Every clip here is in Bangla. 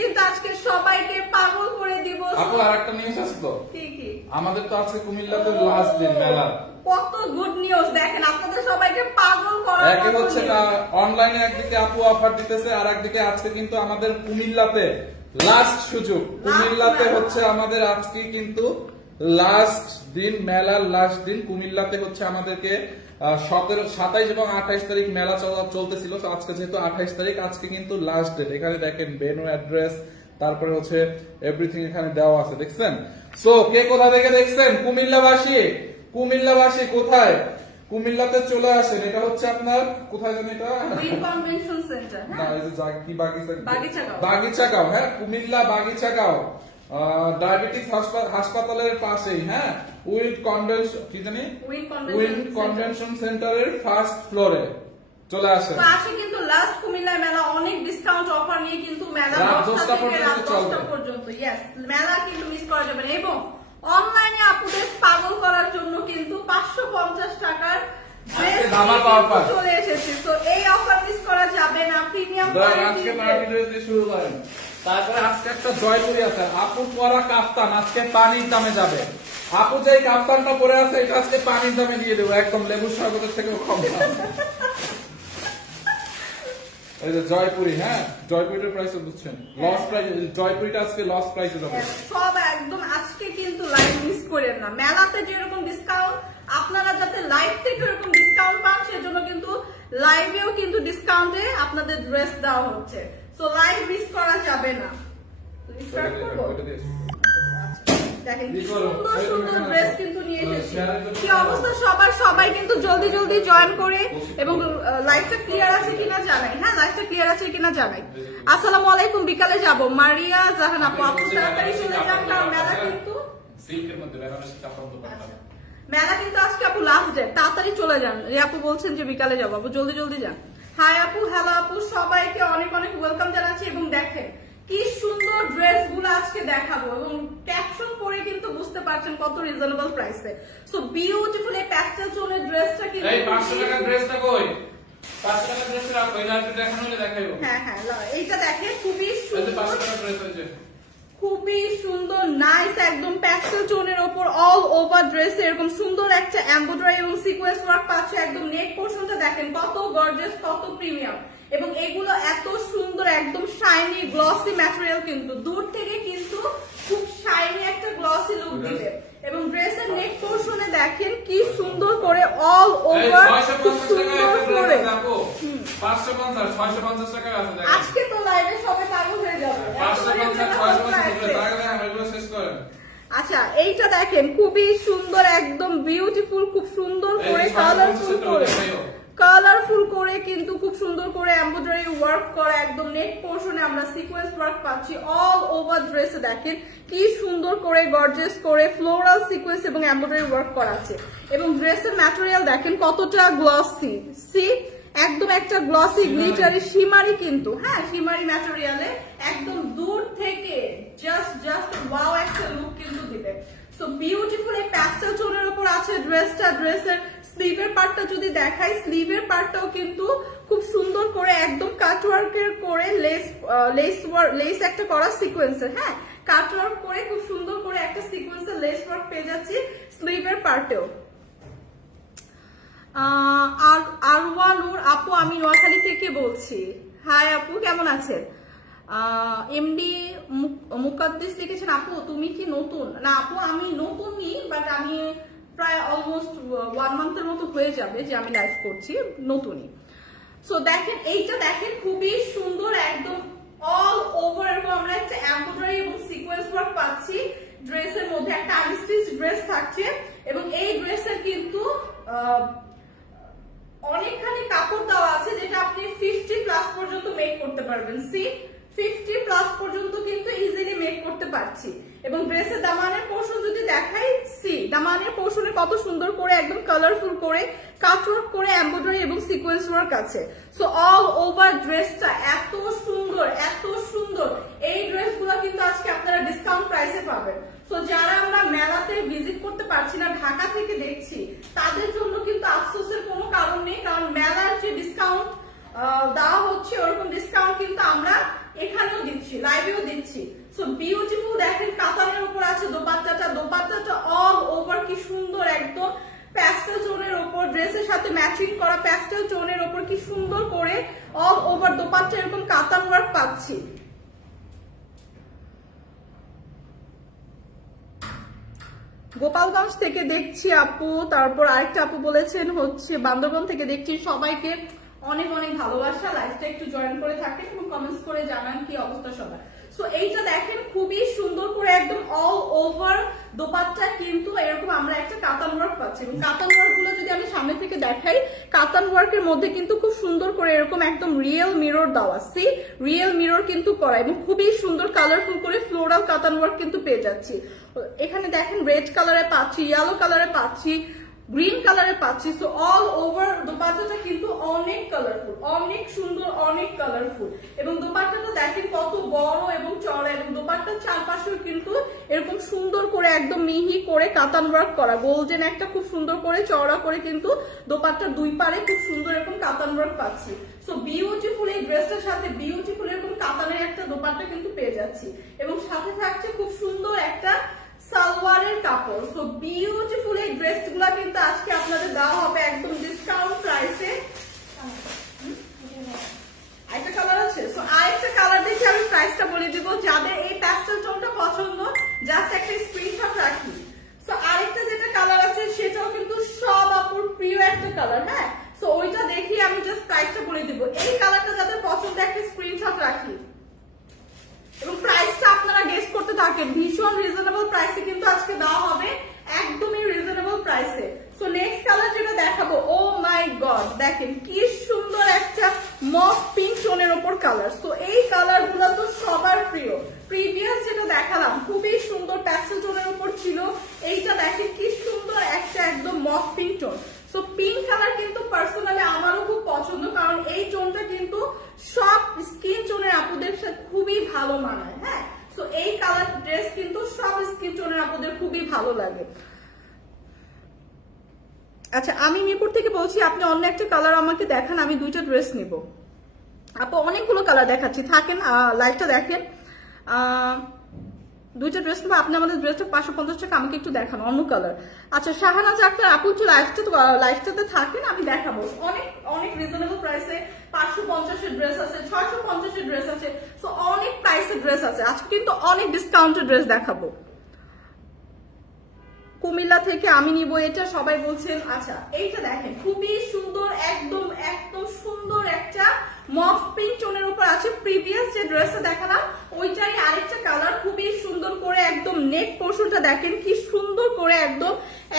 কিন্তু আজকে সবাইকে পাগল করে দিব। আপু আরেকটা নিউজ আছে তো, ঠিকই আমাদের তো আজকে কুমিল্লাতে লাস্ট দিন মেলা। কত গুড নিউজ দেখেন, আপনাদের সবাইকে পাগল করার একে হচ্ছে অনলাইনে একদিকে আপু অফার দিতেছে, আর একদিকে আজকে কিন্তু আমাদের কুমিল্লাতে লাস্ট সুযোগ। কুমিল্লাতে হচ্ছে আমাদের আজকে কিন্তু লাস্ট দিন, মেলার লাস্ট দিন। কুমিল্লাতে হচ্ছে আমাদেরকে 27 এবং 28 তারিখ মেলা চলতেছিল, আজকে যেহেতু 28 তারিখ, আজকে কিন্তু লাস্ট ডেট। এখানে দেখেন ভেন্যু অ্যাড্রেস, তারপরে হচ্ছে এভরিথিং এখানে দেওয়া আছে, দেখছেন? সো কে কোথা থেকে দেখছেন? কুমিল্লাবাসী কোথায়? কুমিল্লাতে চলে আসেন। এটা হচ্ছে আপনার কোথায় জানেন? এটা কনভেনশন সেন্টার, কি বাগিচাগাঁও। হ্যাঁ, কুমিল্লা বাগিচাগাঁও ডায়াবেটিস হাসপাতালের পাশেই। হ্যাঁ, উইন্ড কনভেনশন সেন্টারের ফার্স্ট ফ্লোরে চলে আসেন। পাশে কিন্তু লাস্ট কুমিল্লা মেলা অনেক ডিসকাউন্ট অফার নিয়ে কিন্তু মেলা 10টা থেকে রাত 10টা পর্যন্ত। ইয়েস, মেলা কিন্তু মিস করা যাবে না। এবং অনলাইনে আপনাদের পাগল করার জন্য কিন্তু 550 টাকার চলে এসেছে। তো এই অফার মিস করা যাবে না। প্রিমিয়াম শুরু করেন। তারপরে আজকে একটা জয়পুরি আছে, আপু পরা কাপ্তান আজকে পানির দামে যাবে। আপু যে কাপ্তানটা পরে আছে এটা আজকে পানির দামে দিয়ে দেবো, একদম লেবুর শরবতের থেকেও কম। এই যে জয়পুরি, হ্যাঁ জয়পুরিটার প্রাইস বুঝছেন, লস প্রাইস। জয়পুরিটা আজকে লস প্রাইসে যাবে সব একদম। আজকে কিন্তু লাইভ মিস করেন না। মেলাতে যেরকম ডিসকাউন্ট, আপনারা যাতে লাইভ থেকে এরকম ডিসকাউন্ট পান, সেজন্য কিন্তু লাইভেও কিন্তু ডিসকাউন্টে আপনাদের ড্রেস দেওয়া হচ্ছে। তো লাইভ মিস করা যাবে না। স্টার্ট করব। দেখেন কি সুন্দর সুন্দর ড্রেস কিন্তু নিয়ে এসেছি। কি অবস্থা সবাই কিন্তু জলদি জলদি জয়েন করে এবং লাইভটা ক্লিয়ার আছে কিনা জানাই। হ্যাঁ, লাইভটা ক্লিয়ার আছে কিনা জানাই। আসসালামু আলাইকুম। বিকালে যাব। মারিয়া জাহান আপু, আপু তাড়াতাড়ি চলে যান, কারণ মেলা কিন্তু আজকে আপু লাস্ট ডে। তাড়াতাড়ি চলে যান। আপু বলছেন যে বিকালে যাবো, আপু জলদি জলদি যান। হাই আপু, হ্যালো আপু, সবাইকে অনেক অনেক ওয়েলকাম জানাচ্ছি। এবং দেখেন কি সুন্দর ড্রেস গুলো আজকে দেখাবো, এবং ক্যাপশন পরে কিন্তু বুঝতে পারছেন কত রিজনেবল প্রাইসে। সো বিউটিফুল এই প্যাস্টেল টোনের ড্রেসটা কিন্তু এই 500 টাকার ড্রেসটা কই? 500 টাকার ড্রেসটা রাখো, এটা একটু দেখানো হলে দেখাইবো। হ্যাঁ, এইটা দেখেন খুবই সুন্দর, 500 টাকার ড্রেস হয়েছে, খুবই সুন্দর নাইস একদম প্যাস্টেল টোনের উপর অল ওভার ড্রেস এরকম সুন্দর একটা এমব্রয়ডারি এবং সিকোয়েন্স ওয়ার্ক পাচ্ছে। একদম নেক পোরশনটা দেখেন কত গর্জিয়াস, কত প্রিমিয়াম, এবং এগুলো এত সুন্দর একদম শাইনি গ্লসি ম্যাটেরিয়াল, কিন্তু দূর থেকে কিন্তু খুব শাইনি একটা গ্লসি লুক দিবে। এবং ড্রেসের নেক পোরশনে দেখেন কি সুন্দর করে অল ওভার সুন্দর করে 550 650 টাকা আছে। দেখেন আজকে তো লাইভে সবাই পাগল হয়ে যাবে। 550 650 টাকা এগুলো শেষ করেন। আচ্ছা, এইটা দেখেন খুবই সুন্দর একদম বিউটিফুল, খুব সুন্দর করে কালারফুল করে কিন্তু খুব সুন্দর করে এমব্রয়ডারি ওয়ার্ক করা, একদম নেক পোরশনে আমরা সিকোয়েন্স ওয়ার্ক পাচ্ছি। অল ওভার ড্রেসে দেখেন কি সুন্দর করে গর্জিয়াস করে ফ্লোরাল সিকোয়েন্স এবং এমব্রয়ডারি ওয়ার্ক করা আছে। এবং ড্রেসের ম্যাটেরিয়াল দেখেন কতটা গ্লসি, একদম একটা গ্লসি গ্লিটারি শিমারি, কিন্তু হ্যাঁ শিমারি ম্যাটেরিয়ালে একদম দূর থেকে জাস্ট ওয়াও একটা লুক কিন্তু দিবে। সো বিউটিফুল এই প্যাস্টেল টোনের উপর আছে ড্রেসটা। ড্রেসের স্লিভের পার্টটা যদি দেখাই, স্লিভের পার্টটাও কিন্তু খুব সুন্দর করে একদম কাটওয়ার্কের করে লেস একটা করা সিকোয়েন্সের, হ্যাঁ কাটওয়ার্ক করে খুব সুন্দর করে একটা সিকোয়েন্সের লেস ওয়ার্ক পেয়ে যাচ্ছি স্লিভের পার্টেও। আরওয়ানুর আপু, আমি নোয়াখালী থেকে বলছি। হাই আপু, কেমন আছেন? এমডি মুকাদ্দিস লিখেছেন, আপু তুমি কি নতুন? না আপু, আমি নতুনই, বাট আমি প্রায় অলমোস্ট 1 মান্থের মতো হয়ে যাবে যে আমি লাইভ করছি, নতুনই। সো দেখেন এইটা দেখেন খুবই সুন্দর একদম অল ওভার, এবং আমরা একটা এমব্রয়ডারি এবং সিকোয়েন্স ওয়ার্ক পাচ্ছি। ড্রেসের মধ্যে একটা আনস্টিচ ড্রেস থাকছে, এবং এই ড্রেসের কিন্তু অনেকখানি কাপড় দেওয়া আছে, যেটা আপনি 50+ পর্যন্ত মেক করতে পারবেন। 50+ পর্যন্ত কিন্তু ইজিলি মেক করতে পারছি। এবং ড্রেসের দামানের পোর্শন যদি দেখাই, দামানের পোর্শনে কত সুন্দর করে একদম কালারফুল করে কাটওয়ার্ক করে এমব্রয়ডারি এবং সিকোয়েন্স ওয়ার্ক আছে। সো অল ওভার ড্রেসটা এত সুন্দর, এত সুন্দর। এই ড্রেসগুলো কিন্তু আজকে আপনারা ডিসকাউন্ট প্রাইসে পাবেন। সো যারা আমরা মেলাতে ভিজিট করতে পারছি না, ঢাকা থেকে দেখছি, তাদের জন্য কিন্তু আফসোসের কোনো কারণ নেই, কারণ মেলার যে ডিসকাউন্ট দেওয়া হচ্ছে ওরকম ডিসকাউন্ট কিন্তু আমরা এখানেও দিচ্ছি লাইভেও দিচ্ছি। সো বিউটিফুল দেখেন কাতানের উপর আছে দোপাট্টাটা অল ওভার কি সুন্দর একদম প্যাস্টেল টোনের উপর ড্রেসের সাথে ম্যাচিং করা প্যাস্টেল টোনের উপর কি সুন্দর করে অল ওভার দোপাট্টা এরকম কাতান ওয়ার্ক পাচ্ছি। গোপালগঞ্জ থেকে দেখছি আপু, তারপর আরেকটা আপু বলেছেন হচ্ছে বান্দরবান থেকে দেখছি। সবাইকে অনেক অনেক ভালোবাসা, লাইভটা একটু জয়েন করে থাকেন এবং কমেন্টস করে জানান কি অবস্থা সবার। সো এইটা দেখেন খুবই সুন্দর করে একদম অল ওভার দোপাট্টা কিন্তু এরকম আমরা একটা কাতান ওয়ার্ক পাচ্ছি এবং কাতান ওয়ার্ক গুলো যদি আমি সামনে থেকে দেখাই কাতান ওয়ার্কের মধ্যে কিন্তু খুব সুন্দর করে এরকম একদম রিয়েল মিরর দেওয়া, সি রিয়েল মিরর কিন্তু করা এবং খুবই সুন্দর কালারফুল করে ফ্লোরাল কাতান ওয়ার্ক কিন্তু পেয়ে যাচ্ছি। এখানে দেখেন রেড কালারে পাচ্ছি, ইয়েলো কালারে পাচ্ছি, গ্রিন কালারে পাচ্ছি। সো অল ওভার দোপাট্টাটা কিন্তু অনেক কালারফুল, অনেক সুন্দর, অনেক কালারফুল এবং দোপাট্টাটা দেখেন কত বড় এবং চওড়া এবং দোপাট্টার চারপাশেও কিন্তু এরকম সুন্দর করে একদম মিহি করে কাতান ওয়ার্ক করা, গোল্ডেন একটা খুব সুন্দর করে চওড়া করে কিন্তু দোপাট্টার দুই পারে খুব সুন্দর এরকম কাতান ওয়ার্ক পাচ্ছি। সো বিউটিফুল এই ড্রেসটার সাথে বিউটিফুল এরকম কাতানের একটা দোপাট্টা কিন্তু পেয়ে যাচ্ছি এবং সাথে থাকছে খুব সুন্দর একটা সালোয়ারের কাপড়। সো বিউটিফুল এই ড্রেসগুলো কিন্তু আজকে আপনাদের দেওয়া হবে একদম ডিসকাউন্ট প্রাইসে। আরেকটা কালার আছে, সো আরেকটা কালার দেখে আমি প্রাইসটা বলে দিব। যাদের এই প্যাস্টেল টোনটা পছন্দ জাস্ট একটা স্ক্রিনশট রাখি। সো আরেকটা যেটা কালার আছে সেটাও কিন্তু সব আপুর প্রিয় একটা কালার, হ্যাঁ। সো ওইটা দেখি আমি জাস্ট প্রাইসটা বলে দিব। এই কালারটা যাদের পছন্দ একটা স্ক্রিনশট রাখি এবং প্রাইসটা আপনারা গেস করতে থাকেন। ভীষণ রিজনেবল প্রাইসে কিন্তু আজকে দেওয়া হবে, একদমই রিজনেবল প্রাইসে। সো নেক্সট কালার যেটা দেখাবো, ও মাই গড দেখেন কি সুন্দর একটা মফ পিঙ্ক টোনের উপর কালার। সো এই কালার গুলো তো সবার প্রিয়। প্রিভিয়াস যেটা দেখালাম খুবই সুন্দর প্যাস্টেল টোনের উপর ছিল, এইটা দেখেন কি সুন্দর একটা একদম mauve pink tone. So pink colour কিন্তু পার্সোনালি আমারও খুব পছন্দ, কারণ এই টোনটা কিন্তু সব স্কিন টোনের আপুদের সাথে খুবই ভালো মানায়, হ্যাঁ। সো এই কালার ড্রেস কিন্তু সব স্কিন টোনের আপুদের খুবই ভালো লাগে। আচ্ছা আমি মিরপুর থেকে বলছি, আপনি অন্য একটা কালার আমাকে দেখান, আমি দুইটা ড্রেস নিব। আপু অনেকগুলো কালার দেখাচ্ছি, থাকেন লাইভটা দেখেন। দুইটা ড্রেস নেবো, আপনি আমাদের ড্রেসটা 550 টাকা, আমাকে একটু দেখান অন্য কালার। আচ্ছা শাহানাজ আক্তার আপু একটু লাইভটাতে থাকেন, আমি দেখাবো। অনেক অনেক রিজনেবল প্রাইসে 550 ড্রেস আছে, 650 ড্রেস আছে। সো অনেক প্রাইসের ড্রেস আছে, আজকে কিন্তু অনেক ডিসকাউন্টেড ড্রেস দেখাবো। কুমিল্লা থেকে আমি নিব এটা সবাই বলছেন। আচ্ছা এইটা দেখেন খুবই সুন্দর, একদম একদম সুন্দর একটা মফ পিঙ্ক টোনের উপর আছে। প্রিভিয়াস যে ড্রেসটা দেখালাম ওইটাই আরেকটা কালার, খুবই সুন্দর করে একদম নেক পোর্শনটা দেখেন কি সুন্দর করে একদম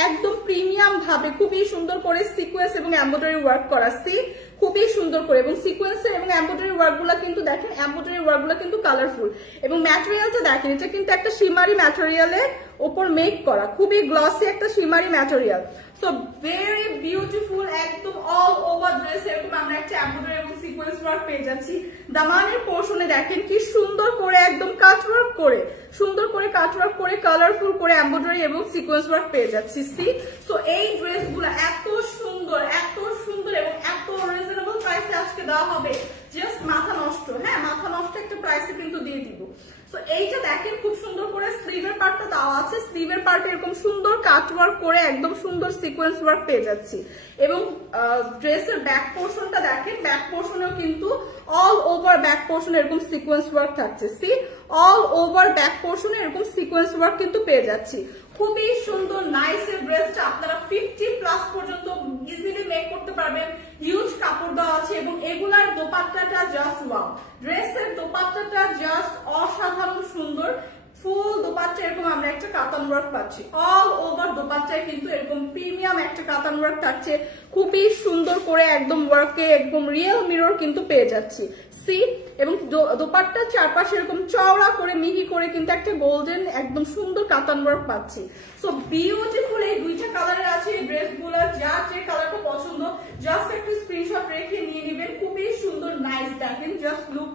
একদম প্রিমিয়াম ভাবে খুবই সুন্দর করে সিকোয়েন্স এবং এমব্রয়ডারি ওয়ার্ক করা, সি খুবই সুন্দর করে এবং সিকোয়েন্সের এবং এমব্রয়ডারি ওয়ার্ক গুলা কিন্তু দেখেন, এমব্রয়ডারি ওয়ার্ক গুলা কিন্তু কালারফুল এবং ম্যাটেরিয়ালটা দেখেন, এটা কিন্তু একটা শিমারি ম্যাটেরিয়ালের উপর মেক করা, খুবই গ্লসি একটা শিমারি ম্যাটেরিয়াল। সো ভেরি বিউটিফুল একদম অল ওভার ড্রেস এরকম আমরা একটা এমব্রয়ডারি এবং সিকোয়েন্স ওয়ার্ক পেয়ে যাচ্ছি। দামানের পোর্শনে দেখেন কি সুন্দর করে একদম কাট ওয়ার্ক করে, সুন্দর করে কাট ওয়ার্ক করে কালারফুল করে এমব্রয়ডারি এবং সিকোয়েন্স ওয়ার্ক পেয়ে যাচ্ছি, সি। সো এই ড্রেসগুলো এত সুন্দর এবং এত রিজনেবল প্রাইসে আজকে দেওয়া হবে, জাস্ট মাথা নষ্ট, হ্যাঁ মাথা নষ্ট একটা প্রাইসে কিন্তু দিয়ে দিব। সো এইটা দেখেন খুব সুন্দর করে স্লিভের পার্টটা দেওয়া আছে, স্লিভের পার্টে এরকম সুন্দর কাট ওয়ার্ক করে একদম সুন্দর সিকোয়েন্স ওয়ার্ক পেয়ে যাচ্ছি এবং ড্রেসের ব্যাক পোর্শনটা দেখেন, ব্যাক পোর্শনেও কিন্তু অল ওভার ব্যাক পোর্শনে এরকম সিকোয়েন্স ওয়ার্ক থাকছে, সি অল ওভার ব্যাক পোর্শনে এরকম সিকোয়েন্স ওয়ার্ক কিন্তু পেয়ে যাচ্ছি। খুবই সুন্দর নাইস এর ড্রেসটা আপনারা 50+ পর্যন্ত ইজিলি মেক করতে পারবেন। হিউজ কাপড় দেওয়া আছে এবং এগুলার দোপাট্টাটা জাস্ট ওয়াও, ড্রেসের দোপাট্টাটা জাস্ট অসাধারণ সুন্দর। ফুল দোপাট্টা এরকম আমরা একটা কাতান ওয়ার্ক পাচ্ছি, অল ওভার দোপাট্টায় কিন্তু এরকম প্রিমিয়াম একটা কাতান ওয়ার্ক থাকছে, খুবই সুন্দর করে একদম ওয়ার্কে একদম রিয়েল মিরর কিন্তু পেয়ে যাচ্ছি, সি। এবং দোপাট্টার চারপাশে এরকম চওড়া করে মিহি করে কিন্তু একটা গোল্ডেন একদম সুন্দর কাতান ওয়ার্ক পাচ্ছি। সো বিউটিফুল এই দুইটা কালারের আছে এই ড্রেসগুলো, যার যে কালারটা পছন্দ জাস্ট একটা স্ক্রিনশট রেখে নিয়ে নেবেন। খুবই সুন্দর নাইস দেখেন, just look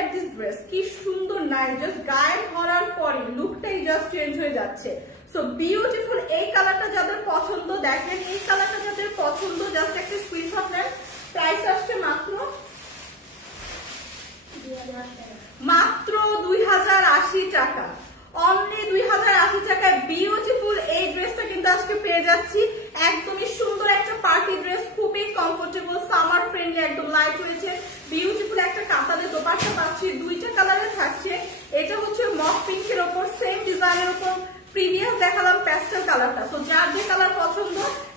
at this dress, কি সুন্দর নাইস, জাস্ট গায়ে ধরার পরে লুকটাই জাস্ট চেঞ্জ হয়ে যাচ্ছে। সো বিউটিফুল এই কালারটা যাদের পছন্দ দেখেন, এই কালারটা যাদের পছন্দ জাস্ট একটা স্ক্রিনশট নেন। প্রাইস আসছে মাত্র 2080 টাকা, অনলি 2080 টাকায় বিউটিফুল এই ড্রেসটা কিন্তু আজকে পেয়ে যাচ্ছি। একদমই সুন্দর একটা পার্টি ড্রেস, খুবই কমফোর্টেবল, সামার ফ্রেন্ডলি, একদম লাইট রয়েছে, বিউটিফুল একটা কাতানের দোপাট্টা পাচ্ছি, দুইটা কালারে থাকছে। এটা হচ্ছে মক পিঙ্কের উপর সেম ডিজাইনের উপর প্রিভিয়াস দেখালাম প্যাস্টেল কালারটা। তো যার যে কালার পছন্দ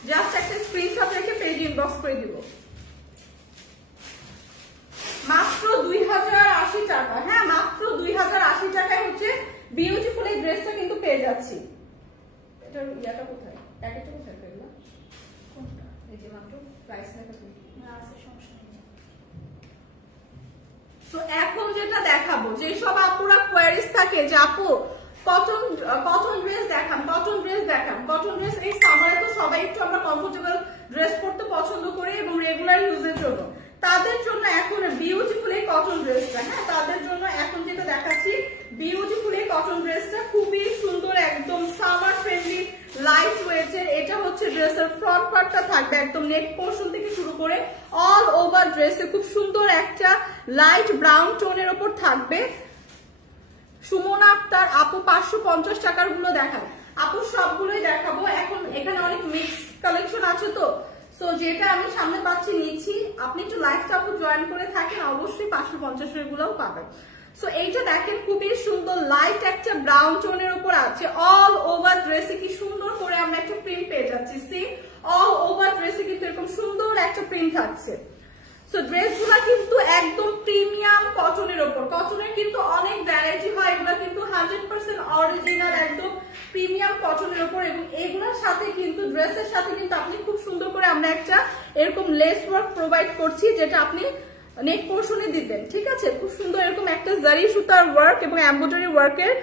জাস্ট একটা স্ক্রিনশট রেখে পেজ ইনবক্স করে দিব। মাত্র 2080 টাকা, হ্যাঁ মাত্র 2080 টাকায় হচ্ছে বিউটিফুল এই ড্রেসটা কিন্তু পেয়ে যাচ্ছি। এটার ইয়াটা কোথায়, প্যাকেটটা কোথায় পেলাম, কোনটা এই যে মাত্র প্রাইস লেখা না আছে, সমস্যা নেই। তো এখন যেটা দেখাবো, যে সব আপুরা কোয়ারিজ থাকে যে আপু কটন ড্রেস দেখান, কটন ড্রেস দেখান, কটন ড্রেস এই সামারে তো সবাই একটু আমরা কমফোর্টেবল ড্রেস পরতে পছন্দ করি এবং রেগুলার ইউজের জন্য, তাদের জন্য এখন বিউটিফুল এই কটন ড্রেসটা, হ্যাঁ তাদের জন্য এখন যেটা দেখাচ্ছি বিউটিফুল এই কটন ড্রেসটা, খুবই সুন্দর, একদম সামার ফ্রেন্ডলি, লাইট ওয়েটের। এটা হচ্ছে ড্রেসের ফ্রন্ট পার্টটা থাকবে একদম নেক পোর্শন থেকে শুরু করে অল ওভার ড্রেসে খুব সুন্দর একটা লাইট ব্রাউন টোনের উপর থাকবে। সুমনা আক্তার আপু 550 টাকার গুলো দেখান, আপু সবগুলোই দেখাবো। এখন এখানে অনেক মিক্স কালেকশন আছে, তো সো যেটা আমি সামনে পাচ্ছি নিচ্ছি, আপনি একটু লাইভটা আপু জয়েন করে থাকেন, অবশ্যই 550 এর গুলোও পাবেন। সো এইটা দেখেন খুবই সুন্দর লাইট একটা ব্রাউন টোনের উপর আছে, অল ওভার ড্রেসে কি সুন্দর করে আমরা একটা প্রিন্ট পেয়ে যাচ্ছি। সি অল ওভার ড্রেসে কিন্তু এরকম সুন্দর একটা প্রিন্ট থাকছে। সো ড্রেসগুলো কিন্তু একদম প্রিমিয়াম কটনের উপর, কটনের কিন্তু অনেক ভ্যারাইটি হয়, এগুলো কিন্তু 100% অরিজিনাল একদম প্রিমিয়াম কটনের উপর, এবং এগুলোর সাথে কিন্তু ড্রেসের সাথে কিন্তু আপনি খুব সুন্দর করে আমরা একটা এরকম লেস ওয়ার্ক প্রোভাইড করছি, যেটা আপনি নেক পোর্শনে দিবেন, ঠিক আছে। খুব সুন্দর এরকম একটা জারি সুতার ওয়ার্ক এবং এমব্রয়ডারি ওয়ার্কের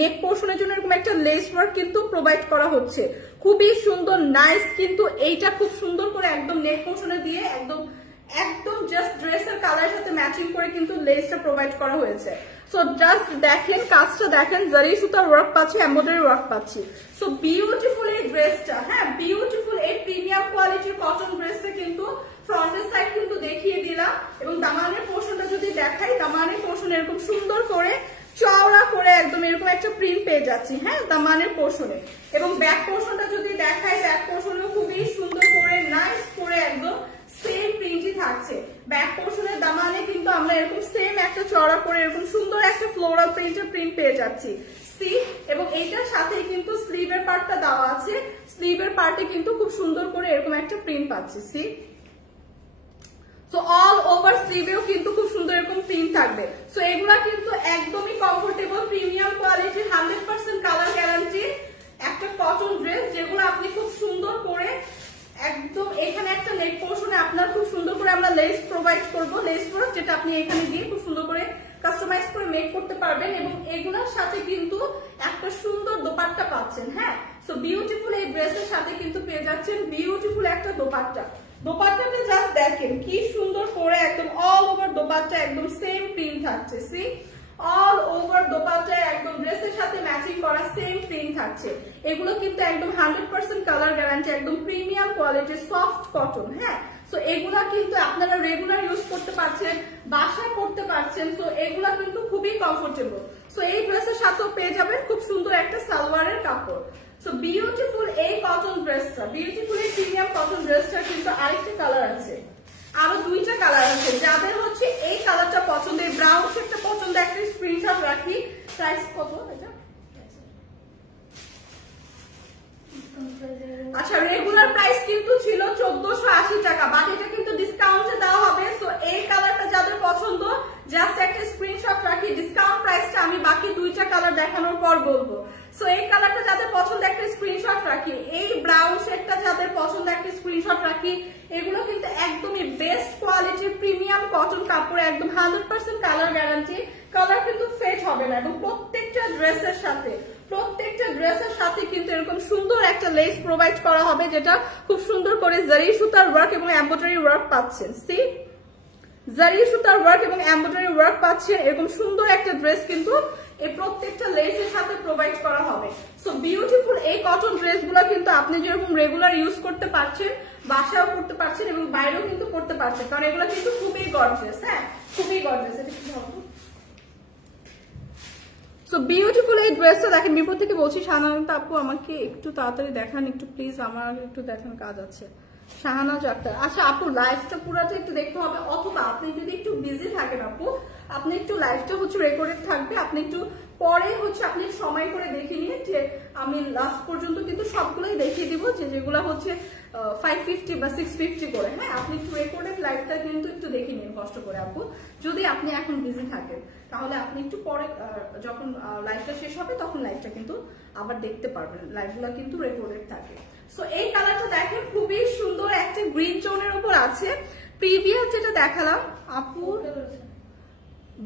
নেক পোর্শনের জন্য এরকম একটা লেস ওয়ার্ক কিন্তু প্রোভাইড করা হচ্ছে, খুবই সুন্দর নাইস। কিন্তু এইটা খুব সুন্দর করে একদম নেক পোর্শনে দিয়ে একদম জাস্ট ড্রেসের কালারের সাথে ম্যাচিং করে কিন্তু লেসটা প্রোভাইড করা হয়েছে। সো জাস্ট দেখেন কাজটা দেখেন, জারি সুতার ওয়ার্ক পাচ্ছি, এমব্রয়ডারি ওয়ার্ক পাচ্ছি। সো বিউটিফুল এই ড্রেসটা, হ্যাঁ বিউটিফুল এই প্রিমিয়াম কোয়ালিটির কটন ড্রেসটা কিন্তু ফ্রন্টের সাইড কিন্তু দেখিয়ে দিলাম, এবং দামানের পোর্শনটা যদি দেখাই, দামানের পোর্শন এরকম সুন্দর করে চওড়া করে একদম এরকম একটা প্রিন্ট পেয়ে যাচ্ছি, হ্যাঁ দামানের পোর্শনে। এবং ব্যাক পোর্শনটা যদি দেখাই, ব্যাক পোর্শনেও খুবই সুন্দর করে নাইস করে একদম সেম প্রিন্টই থাকছে। ব্যাক পোর্শনের দামানে কিন্তু আমরা এরকম সেম একটা চওড়া করে এরকম সুন্দর একটা ফ্লোরাল প্রিন্টের প্রিন্ট পেয়ে যাচ্ছি। সি এবং এইটার সাথে কিন্তু স্লিভের পার্টটা দেওয়া আছে, স্লিভের পার্টে কিন্তু খুব সুন্দর করে এরকম একটা প্রিন্ট পাচ্ছি। সি সো অল ওভার স্লিভেও কিন্তু খুব সুন্দর এরকম প্রিন্ট থাকবে। সো এগুলা কিন্তু একদমই কমফোর্টেবল প্রিমিয়াম কোয়ালিটির 100% কালার গ্যারান্টি একটা কটন ড্রেস, যেগুলো আপনি খুব সুন্দর করে একদম এখানে একটা নেক পোর্শনে আপনার খুব সুন্দর করে আমরা লেস প্রোভাইড করবো, লেস ওয়ার্ক, যেটা আপনি এখানে দিয়ে খুব সুন্দর করে কাস্টমাইজ করে মেক করতে পারবেন, এবং এগুলোর সাথে কিন্তু একটা সুন্দর দোপাট্টা পাচ্ছেন। হ্যাঁ সো বিউটিফুল এই ড্রেসের সাথে কিন্তু পেয়ে যাচ্ছেন বিউটিফুল একটা দোপাট্টা। দোপাট্টাটা জাস্ট দেখেন কি সুন্দর করে একদম অল ওভার দোপাট্টা একদম সেম প্রিন্ট থাকছে। সি অল ওভার দোপাট্টা একদম ড্রেসের সাথে ম্যাচিং করা সেম প্রিন্ট থাকছে। এগুলো কিন্তু একদম 100% কালার গ্যারান্টি, একদম প্রিমিয়াম কোয়ালিটির সফট কটন। হ্যাঁ সো এগুলা কিন্তু আপনারা রেগুলার ইউজ করতে পারছেন, বাসায় পড়তে পারছেন, সো এগুলা কিন্তু খুবই কমফোর্টেবল। সো এই ড্রেসের সাথেও পেয়ে যাবেন খুব সুন্দর একটা সালোয়ারের কাপড়। সো বিউটিফুল এই কটন ড্রেসটা, বিউটিফুল এই প্রিমিয়াম কটন ড্রেসটা কিন্তু আরেকটা কালার আছে, আরো দুইটা কালার আছে। যাদের হচ্ছে এই কালারটা পছন্দ, এই ব্রাউন শেডটা পছন্দ, একটা স্ক্রিনশট রাখি। প্রাইস কত এটা? আচ্ছা রেগুলার প্রাইস কিন্তু ছিল 1480 টাকা, বাট এটা কিন্তু ডিসকাউন্টে দেওয়া হবে। সো এই কালারটা যাদের পছন্দ জাস্ট একটা স্ক্রিনশট রাখি, ডিসকাউন্ট প্রাইসটা আমি বাকি দুইটা কালার দেখানোর পর বলবো। সো এই কালারটা যাদের পছন্দ একটা স্ক্রিনশট রাখি, এই ব্রাউন শেডটা যাদের পছন্দ একটা স্ক্রিনশট রাখি। এগুলো কিন্তু একদমই বেস্ট কোয়ালিটির প্রিমিয়াম কটন কাপড়, একদম 100% কালার গ্যারান্টি, কালার কিন্তু ফেড হবে না, এবং প্রত্যেকটা ড্রেসের সাথে কিন্তু এরকম সুন্দর একটা লেস প্রোভাইড করা হবে, যেটা খুব সুন্দর করে জারি সুতার ওয়ার্ক এবং এমব্রয়ডারি ওয়ার্ক পাচ্ছেন। সি জারি সুতার ওয়ার্ক এবং এমব্রয়ডারি ওয়ার্ক পাচ্ছেন, এরকম সুন্দর একটা ড্রেস কিন্তু এই প্রত্যেকটা লেসের সাথে প্রোভাইড করা হবে। সো বিউটিফুল এই কটন ড্রেসগুলো কিন্তু আপনি যেরকম রেগুলার ইউজ করতে পারছেন, বাসায়ও করতে পারছেন এবং বাইরেও কিন্তু করতে পারছেন, কারণ এগুলো কিন্তু খুবই গর্জিয়াস। হ্যাঁ খুবই গর্জিয়াস। এটা কি হবে? সো বিউটিফুল এই ড্রেসটা দেখেন, বিপদ থেকে বলছি শাহানা আপু আমাকে একটু তাড়াতাড়ি দেখান, একটু প্লিজ, আমার একটু দেখান, কাজ আছে। শাহানা আক্তার, আচ্ছা আপু লাইভটা পুরোটা একটু দেখতে হবে, অথবা আপনি যদি একটু বিজি থাকেন আপু, আপনি একটু লাইভটা হচ্ছে রেকর্ডেড থাকবে, আপনি একটু পরে হচ্ছে আপনি সময় করে দেখে নিয়ে, যে আমি লাস্ট পর্যন্ত কিন্তু সবগুলোই দেখিয়ে দিব, যেগুলো হচ্ছে 550 বা 650 করে। হ্যাঁ, আপনি একটু রেকর্ডেড লাইভটা কিন্তু একটু দেখে নিন কষ্ট করে আপু, যদি আপনি এখন বিজি থাকেন, তাহলে আপনি একটু পরে যখন লাইভটা শেষ হবে তখন লাইভটা কিন্তু আবার দেখতে পারবেন, লাইভগুলো কিন্তু রেকর্ডেড থাকে। সো এই কালারটা দেখেন খুবই সুন্দর একটা গ্রিন টোনের উপর আছে। প্রিভিয়াস যেটা দেখালাম আপু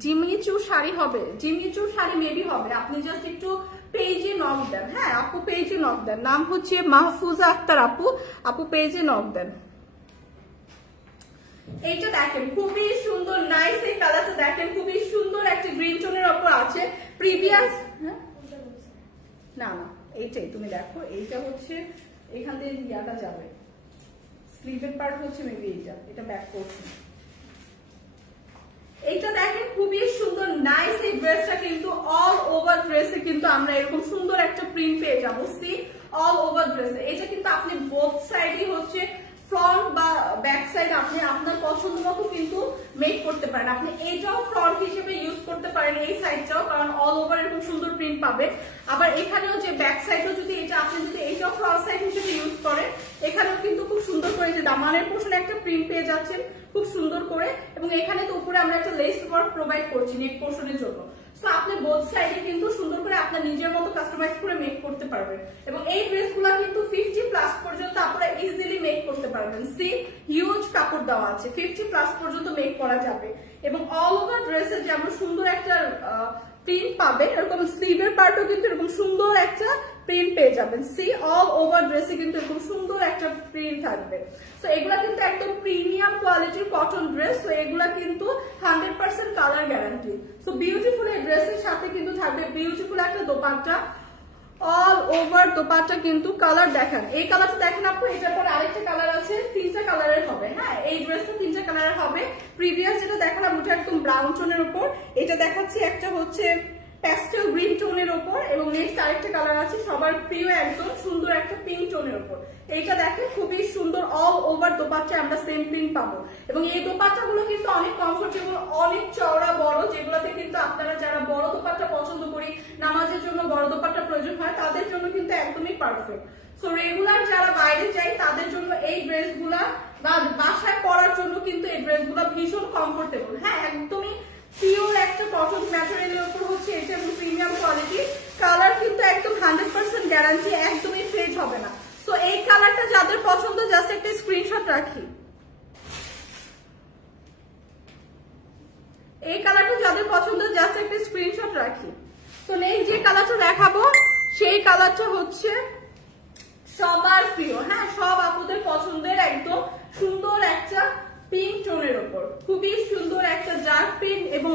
জিমিচু শাড়ি হবে, জিমিচু শাড়ি মেবি হবে, আপনি জাস্ট একটু পেজে নক দেন। হ্যাঁ আপু পেজে নক দেন, নাম হচ্ছে মাহফুজা আক্তার আপু, আপু পেজে নক দেন। এইটা দেখেন খুবই সুন্দর, নাইস এই কালারটা দেখেন, খুবই সুন্দর একটা গ্রিন টোনের উপর আছে। প্রিভিয়াস না না এইটাই তুমি দেখো, এইটা হচ্ছে এখান থেকে ইয়াটা যাবে, স্লিভের পার্ট হচ্ছে মেবি এটা ব্যাক করছে। এইটা দেখেন খুবই সুন্দর, নাইস এই ড্রেসটা কিন্তু অল ওভার ড্রেসে কিন্তু আমরা এরকম সুন্দর একটা প্রিন্ট পেয়ে যাবো। সি অল ওভার ড্রেসে এটা কিন্তু আপনি বোথ সাইডই হচ্ছে ফ্রন্ট বা ব্যাক সাইড আপনি আপনার পছন্দ মতো কিন্তু মেক করতে পারেন। আপনি এইটাও ফ্রন্ট হিসেবে ইউজ করতে পারেন, এই সাইডটাও, কারণ অল ওভার এরকম সুন্দর প্রিন্ট পাবে। আবার এখানেও যে ব্যাক সাইডও যদি এটা আপনি যদি এইটাও ফ্রন্ট সাইড হিসেবে ইউজ করেন, এখানেও কিন্তু খুব সুন্দর করে যে দামানের পোর্শনে একটা প্রিন্ট পেয়ে যাচ্ছেন খুব সুন্দর করে, এবং এখানে তো উপরে আমরা একটা লেস ওয়ার্ক প্রোভাইড করছি নেক পোর্শনের জন্য। সো আপনি বোথ সাইডে কিন্তু সুন্দর করে আপনার নিজের মতো কাস্টমাইজ করে মেক করতে পারবেন, এবং এই ড্রেসগুলো কিন্তু 50+ পর্যন্ত আপনারা ইজিলি মেক করতে পারবেন। সি হিউজ কাপড় দেওয়া আছে, 50+ পর্যন্ত মেক করা যাবে, এবং অল ওভার ড্রেসের যেমন সুন্দর একটা প্রিন্ট পাবেন, এরকম স্লিভের পার্টও কিন্তু এরকম সুন্দর একটা প্রিন্ট পেয়ে যাবেন। সি অল ওভার ড্রেসে কিন্তু এরকম সুন্দর একটা প্রিন্ট থাকবে। সো এগুলা কিন্তু একদম প্রিমিয়াম কোয়ালিটির কটন ড্রেস, তো এগুলা কিন্তু 100% কালার গ্যারান্টি। সো বিউটিফুল এই ড্রেসের সাথে কিন্তু থাকবে বিউটিফুল একটা দোপাট্টা, অল ওভার দোপাট্টা কিন্তু কালার দেখেন, এই কালারটা দেখেন আপু, এটার পর আরেকটা কালার আছে, 3টা কালারের হবে। হ্যাঁ এই ড্রেসটা 3টা কালারের হবে। প্রিভিয়াস যেটা দেখালাম ওটা একদম ব্রাউন টোনের উপর, এটা দেখাচ্ছি একটা হচ্ছে প্যাস্টেল গ্রিন টোনের উপর, এবং নেক্সট আরেকটা কালার আছে সবার প্রিয় একদম সুন্দর একটা পিঙ্ক টোনের উপর। এইটা দেখেন খুবই সুন্দর, অল ওভার দোপাট্টা আমরা সেম প্রিন্ট পাবো, এবং এই দোপাট্টাগুলো কিন্তু অনেক কমফোর্টেবল, অনেক চওড়া বড়, যেগুলোতে কিন্তু আপনারা যারা বড় দোপাট্টা পছন্দ করি, নামাজের জন্য বড় দোপাট্টা প্রয়োজন হয়, তাদের জন্য কিন্তু একদমই পারফেক্ট। সো রেগুলার যারা বাইরে যায় তাদের জন্য এই ড্রেসগুলা, বা বাসায় পরার জন্য কিন্তু এই ড্রেসগুলা ভীষণ কমফোর্টেবল। হ্যাঁ একদমই পিওর একটা কটন ম্যাটেরিয়ালের উপর হচ্ছে এটা, এবং প্রিমিয়াম কোয়ালিটি, কালার কিন্তু একদম 100% গ্যারান্টি, একদমই ফেড হবে না। সো এই কালারটা যাদের পছন্দ জাস্ট একটা স্ক্রিনশট রাখি, এই কালারটা যাদের পছন্দ জাস্ট একটা স্ক্রিনশট রাখি। তো নেক্সট যে কালারটা দেখাবো সেই কালারটা হচ্ছে সবার প্রিয়, হ্যাঁ সব আপুদের পছন্দের একদম সুন্দর একটা পিঙ্ক টোনের উপর, খুবই সুন্দর একটা ডার্ক পিঙ্ক এবং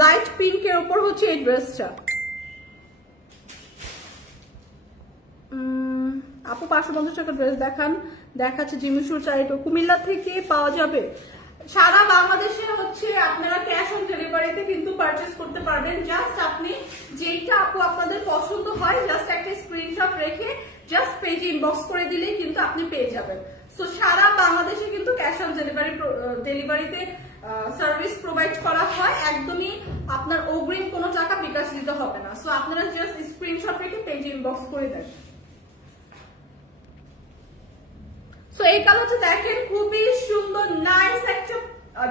লাইট পিঙ্কের উপর হচ্ছে এই ড্রেসটা। আপু 550 টাকা ড্রেস দেখান, দেখাচ্ছে জিমিচুর চাইটো, কুমিল্লা থেকে পাওয়া যাবে। সারা বাংলাদেশে হচ্ছে আপনারা ক্যাশ অন ডেলিভারিতে কিন্তু পারচেজ করতে পারবেন। জাস্ট আপনি যেটা আপু আপনাদের পছন্দ হয় জাস্ট একটা স্ক্রিনশট রেখে জাস্ট পেজে ইনবক্স করে দিলেই কিন্তু আপনি পেয়ে যাবেন। সো সারা বাংলাদেশে কিন্তু ক্যাশ অন ডেলিভারিতে সার্ভিস প্রোভাইড করা হয়, একদমই আপনার অগ্রিম কোনো টাকা বিকাশ দিতে হবে না। সো আপনারা জাস্ট স্ক্রিনশট রেখে পেজে ইনবক্স করে দেন। সো এই কালারটা দেখেন খুবই সুন্দর, নাইস একটা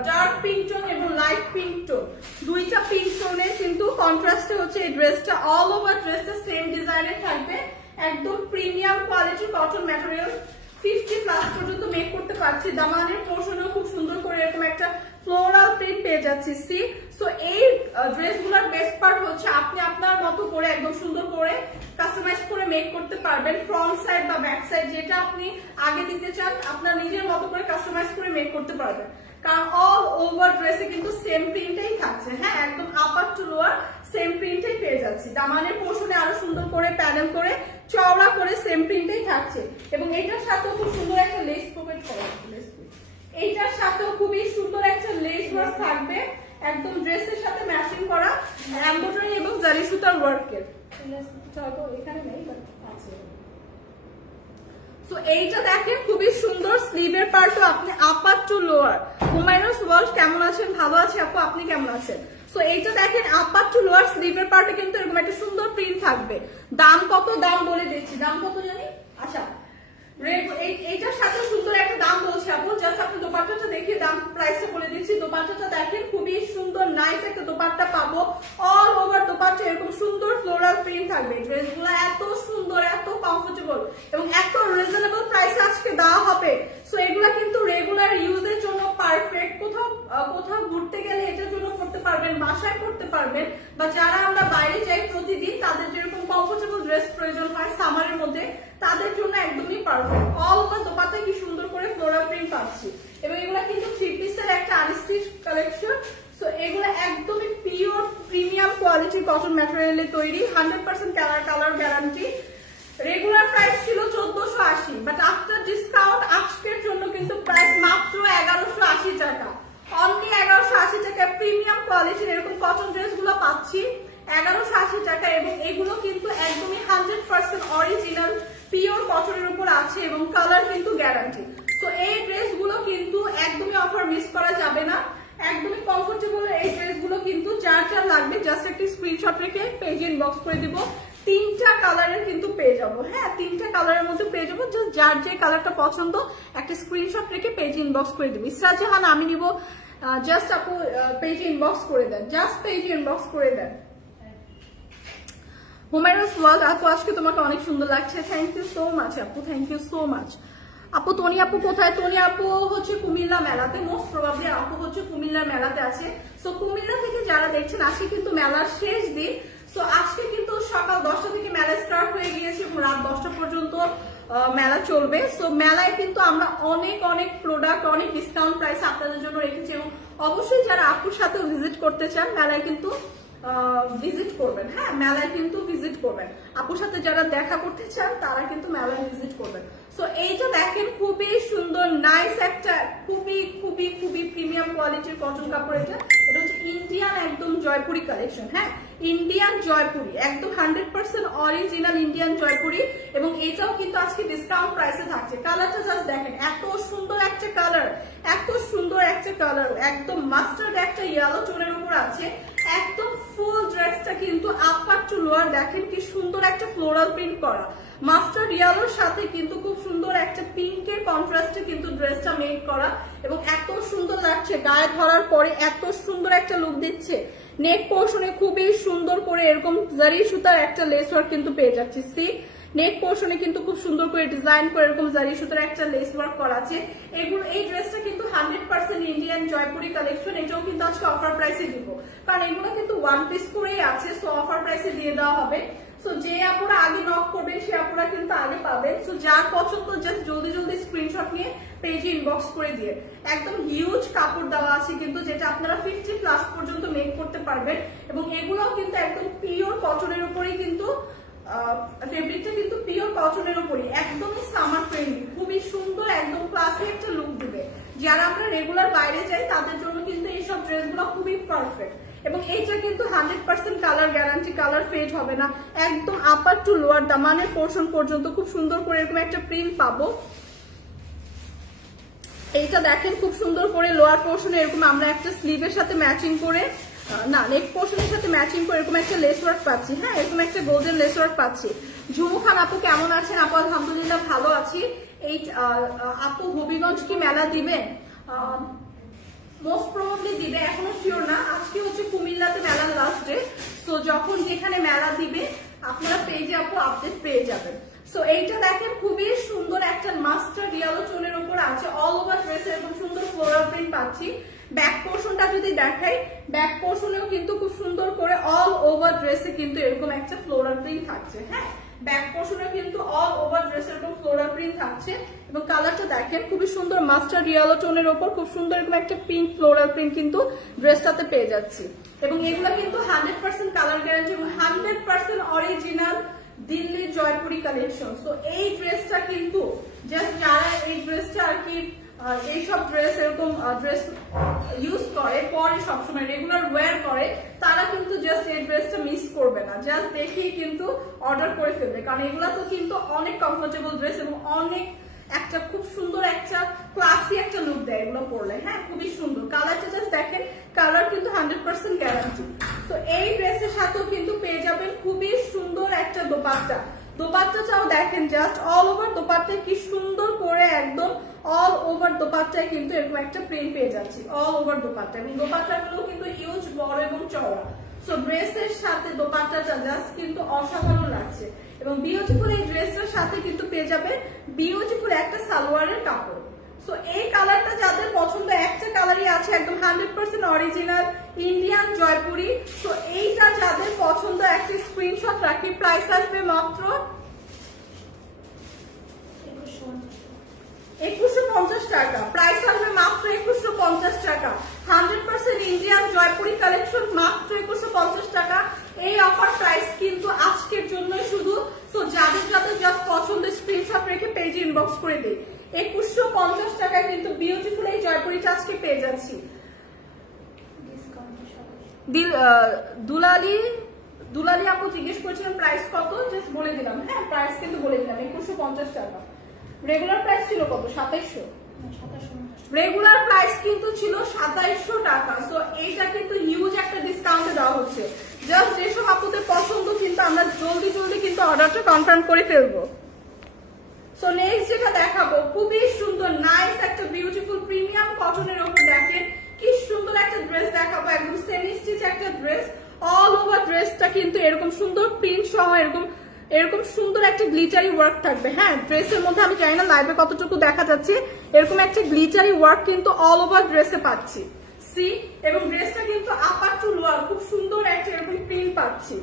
ডার্ক পিঙ্ক টোন এবং লাইট পিঙ্ক টোন, দুইটা পিঙ্ক টোনের কিন্তু কন্ট্রাস্টে হচ্ছে এই ড্রেসটা। অল ওভার ড্রেসটা সেম ডিজাইনের থাকবে, একদম প্রিমিয়াম কোয়ালিটি কটন ম্যাটেরিয়াল, 50+ পর্যন্ত মেক করতে পারছি। দামানের পোর্শনেও খুব সুন্দর করে এরকম একটা ফ্লোরাল প্রিন্ট পেয়ে যাচ্ছি। সি সো এই ড্রেসগুলোর বেস্ট পার্ট হচ্ছে আপনি আপনার মতো করে একদম সুন্দর করে কাস্টমাইজ করে মেক করতে পারবেন। ফ্রন্ট সাইড বা ব্যাক সাইড যেটা আপনি আগে দিতে চান আপনার নিজের মতো করে কাস্টমাইজ করে মেক করতে পারবেন, কারণ অল ওভার ড্রেসে কিন্তু সেম প্রিন্টটাই থাকছে। হ্যাঁ একদম আপার টু লোয়ার সেম প্রিন্টটাই পেয়ে যাচ্ছি। দামানের পোর্শনে আরো সুন্দর করে প্যানেল করে চওড়া করে সেম প্রিন্টটাই থাকছে, এবং এটার সাথেও খুব সুন্দর একটা লেস প্রোভাইড করা হচ্ছে। এইটার সাথেও খুবই সুন্দর একটা লেস ওয়ার্ক থাকবে, একদম ড্রেসের সাথে ম্যাচিং করা এমব্রয়ডারি এবং জারি সুতার ওয়ার্কের। এখানে নেই আছে। সো এইটা দেখেন খুবই সুন্দর, স্লিভের পার্টও আপনি আপার টু লোয়ার। হুমায়ুনাস ওয়ার্ল্ড কেমন আছেন? ভালো আছে আপু, আপনি কেমন আছেন? সো এইটা দেখেন আপার টু লোয়ার স্লিভের পার্টে কিন্তু এরকম একটা সুন্দর প্রিন্ট থাকবে। দাম কত? দাম বলে দিচ্ছি। দাম কত জানি? আচ্ছা, এইটার সাথে সুন্দর একটা দাম বলছি আপু, জাস্ট আপনি দোপাট্টাটা দেখে দাম প্রাইসটা বলে দিচ্ছি। দোপাট্টাটা দেখেন খুবই সুন্দর নাইস একটা দোপাট্টা পাবো, অল ওভার দোপাট্টা এরকম সুন্দর ফ্লোরাল প্রিন্ট থাকবে। ড্রেসগুলো এত সুন্দর, এত কমফোর্টেবল এবং এত রিজনেবল প্রাইসে আজকে দেওয়া হবে। সো এগুলা কিন্তু রেগুলার ইউজের জন্য পারফেক্ট। কোথাও ঘুরতে গেলে এটার জন্য করতে পারবেন, বাসায় করতে পারবেন, বা যারা আমরা বাইরে যাই প্রতিদিন তাদের যেরকম কমফোর্টেবল ড্রেস প্রয়োজন হয় সামারের মধ্যে, তাদের জন্য একদমই পারফেক্ট। অল ওভার দোপাট্টা কি সুন্দর করে ফ্লোরাল প্রিন্ট পাচ্ছি এবং এগুলা কিন্তু 3 পিসের একটা আনস্টিচ কালেকশন। সো এগুলো একদমই পিওর প্রিমিয়াম কোয়ালিটির কটন ম্যাটেরিয়ালে তৈরি, 100% কালার গ্যারান্টি। রেগুলার প্রাইস ছিল 1480, বাট আফটার ডিসকাউন্ট আজকের জন্য কিন্তু প্রাইস মাত্র 1180 টাকা। অনলি 1180 টাকা প্রিমিয়াম কোয়ালিটির এরকম কটন ড্রেস গুলো পাচ্ছি 1180 টাকা, এবং এগুলো কিন্তু একদমই 100% অরিজিনাল পিওর কটনের উপর আছে এবং কালার কিন্তু গ্যারান্টি। তো এই ড্রেসগুলো কিন্তু একদমই অফার মিস করা যাবে না, একদমই কমফোর্টেবল এই ড্রেসগুলো কিন্তু। যার যার লাগবে জাস্ট একটি স্ক্রিনশট রেখে পেজে ইনবক্স করে দিব। 3টা কালারের কিন্তু পেয়ে যাবো, হ্যাঁ 3টা কালারের মধ্যে পেয়ে যাবো। জাস্ট যার যে কালারটা পছন্দ একটা স্ক্রিনশট রেখে পেজে ইনবক্স করে দিব। ইসরা জাহান আমি নিব, জাস্ট আপু পেজে ইনবক্স করে দেন, জাস্ট পেজে ইনবক্স করে দেন। হুমায়ুনাস ওয়ার্ল্ড আপু আজকে তোমাকে অনেক সুন্দর লাগছে, থ্যাংক ইউ সো মাচ আপু, থ্যাংক ইউ সো মাচ। আপু তনি আপু কোথায়? তনি আপু হচ্ছে কুমিল্লা মেলাতে, মোস্ট প্রবাবলি আপু হচ্ছে কুমিল্লার মেলাতে আছে। সো কুমিল্লা থেকে যারা দেখছেন, আজকে কিন্তু মেলার শেষ দিন। সো আজকে কিন্তু সকাল 10টা থেকে মেলা স্টার্ট হয়ে গিয়েছে এবং রাত 10টা পর্যন্ত মেলা চলবে। সো মেলায় কিন্তু আমরা অনেক প্রোডাক্ট অনেক ডিসকাউন্ট প্রাইস আপনাদের জন্য রেখেছি, এবং অবশ্যই যারা আপুর সাথে ভিজিট করতে চান মেলায় কিন্তু ভিজিট করবেন, হ্যাঁ মেলায় কিন্তু ভিজিট করবেন। আপুর সাথে যারা দেখা করতে চান তারা কিন্তু মেলায় ভিজিট করবেন। সো এইটা দেখেন খুবই সুন্দর নাইস একটা খুবই প্রিমিয়াম কোয়ালিটির কটন কাপড়। এটা হচ্ছে ইন্ডিয়ান একদম জয়পুরি কালেকশন, হ্যাঁ ইন্ডিয়ান জয়পুরি একদম 100% অরিজিনাল ইন্ডিয়ান জয়পুরি, এবং এটাও কিন্তু আজকে ডিসকাউন্ট প্রাইসে থাকছে। কালারটা জাস্ট দেখেন, এত সুন্দর একটা কালার, এত সুন্দর একটা কালার, একদম মাস্টার্ড একটা ইয়েলো টোনের উপর আছে। একদম ফুল ড্রেসটা কিন্তু আপার টু লোয়ার দেখেন কি সুন্দর একটা ফ্লোরাল প্রিন্ট করা, মাস্টার্ড ইয়েলোর সাথে কিন্তু খুব সুন্দর একটা পিঙ্কের কন্ট্রাস্টে কিন্তু ড্রেসটা মেক করা, এবং এত সুন্দর লাগছে গায়ে ধরার পরে, এত সুন্দর একটা লুক দিচ্ছে। নেক পোর্শনে খুবই সুন্দর করে এরকম জারি সুতার একটা লেস ওয়ার্ক কিন্তু পেয়ে যাচ্ছি। সি নেক পোর্শনে কিন্তু খুব সুন্দর করে ডিজাইন করে এরকম জারি সুতার একটা লেস ওয়ার্ক করা আছে। এই ড্রেসটা কিন্তু 100% ইন্ডিয়ান জয়পুরি কালেকশন। এটাও কিন্তু আজকে অফার প্রাইসে দিব, কারণ এগুলো কিন্তু 1 পিস করেই আছে। সো অফার প্রাইসে দিয়ে দেওয়া হবে। সো যে আপুরা আগে নক করবেন সে আপুরা কিন্তু আগে পাবেন। সো যার পছন্দ জাস্ট জলদি স্ক্রিনশট নিয়ে পেজে ইনবক্স করে দিয়ে। একদম হিউজ কাপড় দেওয়া আছে কিন্তু, যেটা আপনারা 50+ পর্যন্ত মেক করতে পারবেন, এবং এগুলোও কিন্তু একদম পিওর কটনের উপরেই কিন্তু ফেব্রিকটা কিন্তু পিওর কটনের উপরই, একদমই সামার ফ্রেন্ডলি, খুবই সুন্দর একদম ক্লাসি একটা লুক দিবে। যারা আমরা রেগুলার বাইরে যাই তাদের জন্য কিন্তু এইসব ড্রেসগুলো খুবই পারফেক্ট, এবং এইটা কিন্তু 100% কালার গ্যারান্টি, কালার ফেড হবে না। একদম আপার টু লোয়ার দামানের পোর্শন পর্যন্ত খুব সুন্দর করে এরকম একটা প্রিন্ট পাবো। এইটা দেখেন খুব সুন্দর করে লোয়ার পোর্শনে এরকম আমরা একটা স্লিভের সাথে ম্যাচিং করে, না নেক পোর্শনের সাথে ম্যাচিং করে এরকম একটা লেস ওয়ার্ক পাচ্ছি, হ্যাঁ এরকম একটা গোল্ডেন লেস ওয়ার্ক পাচ্ছি। ঝুমু খান আপু কেমন আছেন? আপু আলহামদুলিল্লাহ ভালো আছি। এই আপু হবিগঞ্জ কি মেলা দিবেন? মোস্ট প্রবাবলি দিবে, এখনো শিওর না। আজকে হচ্ছে কুমিল্লাতে মেলার লাস্ট ডে। সো যখন যেখানে মেলা দিবে আপনারা পেজে আপু আপডেট পেয়ে যাবেন। সো এইটা দেখেন খুবই সুন্দর একটা মাস্টার্ড ইয়েলো টোনের উপর আছে, অল ওভার ড্রেসে এরকম সুন্দর ফ্লোরাল প্রিন্ট পাচ্ছি। ব্যাক পোর্শনটা যদি দেখাই, ব্যাক পোর্শনেও কিন্তু খুব সুন্দর করে অল ওভার ড্রেসে কিন্তু এরকম একটা ফ্লোরাল প্রিন্ট থাকছে, হ্যাঁ ব্যাক পোর্শনে কিন্তু অল ওভার ড্রেস এরকম ফ্লোরাল প্রিন্ট থাকছে, এবং কালারটা দেখেন খুবই সুন্দর মাস্টার্ড ইয়েলো টোনের উপর খুব সুন্দর এরকম একটা পিঙ্ক ফ্লোরাল প্রিন্ট কিন্তু ড্রেসটাতে পেয়ে যাচ্ছি। এবং এগুলো কিন্তু 100% কালার গ্যারান্টি এবং 100% অরিজিনাল দিল্লির জয়পুরি কালেকশন। সো এই ড্রেসটা কিন্তু জাস্ট যারা এই ড্রেসটা আর কি এইসব ড্রেস এরকম ড্রেস ইউজ করে পরে সবসময় রেগুলার ওয়্যার করে তারা কিন্তু জাস্ট এই ড্রেসটা মিস করবে না, জাস্ট দেখেই কিন্তু অর্ডার করে ফেলবে, কারণ এগুলা তো কিন্তু অনেক কমফোর্টেবল ড্রেস এবং অনেক একটা খুব সুন্দর একটা ক্লাসি একটা লুক দেয় এগুলো পরলে। হ্যাঁ, খুবই সুন্দর। কালারটা জাস্ট দেখেন, কালার কিন্তু 100% গ্যারান্টি। তো এই ড্রেসের সাথেও কিন্তু পেয়ে যাবেন খুবই সুন্দর একটা দোপাট্টা। দোপাট্টাটাও দেখেন, জাস্ট অল ওভার দোপাট্টায় কি সুন্দর করে একদম অল ওভার দোপাট্টায় কিন্তু এরকম একটা প্রিন্ট পেয়ে যাচ্ছি অল ওভার দোপাট্টা, এবং দোপাট্টাগুলো কিন্তু হিউজ বড় এবং চওড়া। সো ড্রেসের সাথে দোপাট্টাটা জাস্ট কিন্তু অসাধারণ লাগছে, এবং বিউটিফুল এই ড্রেসটার সাথে কিন্তু পেয়ে যাবে বিউটিফুল একটা সালোয়ারের কাপড়। সো এই কালারটা যাদের পছন্দ, একটা কালারই আছে একদম 100% অরিজিনাল ইন্ডিয়ান জয়পুরি। সো এইটা যাদের পছন্দ একটা স্ক্রিনশট রাখি। প্রাইস আসবে মাত্র 2150 টাকা। প্রাইস আসবে মাত্র 2150 টাকা। 100% ইন্ডিয়ান জয়পুরি কালেকশন মাত্র 2150 টাকা। এই অফার প্রাইস কিন্তু আজকের জন্য শুধু। তো যাদের যাদের জাস্ট পছন্দ স্ক্রিনশট রেখে পেজে ইনবক্স করে দিই। 2150 টাকায় কিন্তু বিউটিফুল এই জয়পুরিটা আজকে পেয়ে যাচ্ছি। দুলালি আপু জিজ্ঞেস করেছিলেন প্রাইস কত, জাস্ট বলে দিলাম। হ্যাঁ, প্রাইস কিন্তু বলে দিলাম 2150 টাকা। রেগুলার প্রাইস ছিল কত? 2700। রেগুলার প্রাইস কিন্তু ছিল 2700 টাকা। সো এইটা কিন্তু হিউজ একটা ডিসকাউন্টে দেওয়া হচ্ছে। জাস্ট যেসব আপুদের পছন্দ কিন্তু আমরা জলদি জলদি কিন্তু অর্ডারটা কনফার্ম করে ফেলবো। সো নেক্সট যেটা দেখাবো, খুবই সুন্দর নাইস একটা বিউটিফুল প্রিমিয়াম কটনের উপর দেখেন কি সুন্দর একটা ড্রেস দেখাবো, একদম সেমি স্টিচ একটা ড্রেস। অল ওভার ড্রেসটা কিন্তু এরকম সুন্দর প্রিন্ট সহ এরকম সুন্দর একটা গ্লিটারি ওয়ার্ক থাকবে। হ্যাঁ, ড্রেসের মধ্যে আমি জানি না লাইভে কতটুকু দেখা যাচ্ছে, এরকম একটা গ্লিটারি ওয়ার্ক কিন্তু অল ওভার ড্রেসে পাচ্ছি। সি, এবং ড্রেসটা কিন্তু আপার টু লোয়ার খুব সুন্দর একটা এরকম প্রিন্ট পাচ্ছি,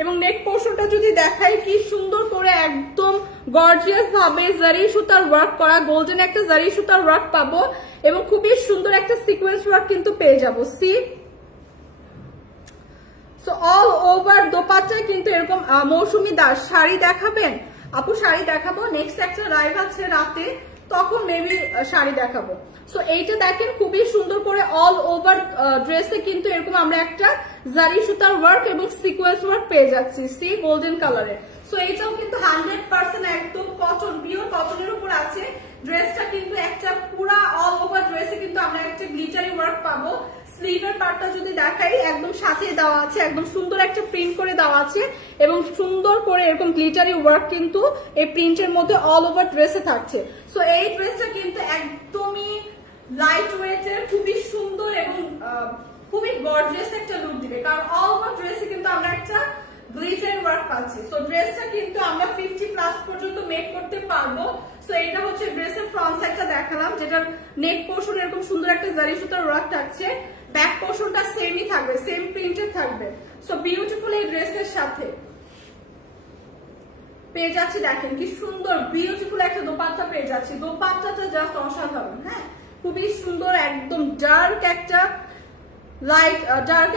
এবং নেক পোর্শনটা যদি দেখাই কি সুন্দর করে একদম গর্জিয়াস ভাবে জারি সুতার ওয়ার্ক করা, গোল্ডেন একটা জারি সুতার ওয়ার্ক পাবো, এবং খুবই সুন্দর একটা সিকোয়েন্স ওয়ার্ক কিন্তু পেয়ে যাবো। সি, সো অল ওভার দোপাট্টায় কিন্তু এরকম মৌসুমী দাস শাড়ি দেখাবেন আপু? শাড়ি দেখাবো, নেক্সট একটা লাইভ আছে রাতে, তখন মেবি শাড়ি দেখাবো। সো এইটা দেখেন খুবই সুন্দর করে অল ওভার ড্রেসে কিন্তু এরকম আমরা একটা জারি সুতার ওয়ার্ক এবং সিকোয়েন্স ওয়ার্ক পেয়ে যাচ্ছি। সি, গোল্ডেন কালারের। সো এইটাও কিন্তু 100% একদম কটন, পিওর কটনের উপর আছে। ড্রেসটা কিন্তু একটা পুরা অল ওভার ড্রেসে কিন্তু আমরা একটা গ্লিটারি ওয়ার্ক পাবো। স্লিভের পার্টটা যদি দেখাই একদম সাথে দেওয়া আছে, একদম সুন্দর একটা প্রিন্ট করে দেওয়া আছে, এবং সুন্দর করে এরকম গ্লিটারি ওয়ার্ক কিন্তু এই প্রিন্টের মধ্যে অল ওভার ড্রেসে থাকছে। সো এই ড্রেসটা কিন্তু একদমই লাইট ওয়েটের, খুবই সুন্দর এবং খুবই গর্জিয়াস একটা লুক দিবে, কারণ অল ওভার ড্রেসে কিন্তু আমরা একটা গ্লিটারি ওয়ার্ক পাচ্ছি। সো ড্রেসটা কিন্তু আমরা 50+ পর্যন্ত মেক করতে পারবো। সো এটা হচ্ছে ড্রেসের ফ্রন্ট সাইডটা দেখালাম, যেটার নেক পোর্শন এরকম সুন্দর একটা জারি সুতার ওয়ার্ক থাকছে, ব্যাক পোর্শনটা সেমই থাকবে, সেম প্রিন্টেড থাকবে। সো বিউটিফুল এই ড্রেসের সাথে পেয়ে যাচ্ছি, দেখেন কি সুন্দর বিউটিফুল একটা দোপাট্টা পেয়ে যাচ্ছি। দোপাট্টাটা জাস্ট অসাধারণ। হ্যাঁ, খুবই সুন্দর, একদম ডার্ক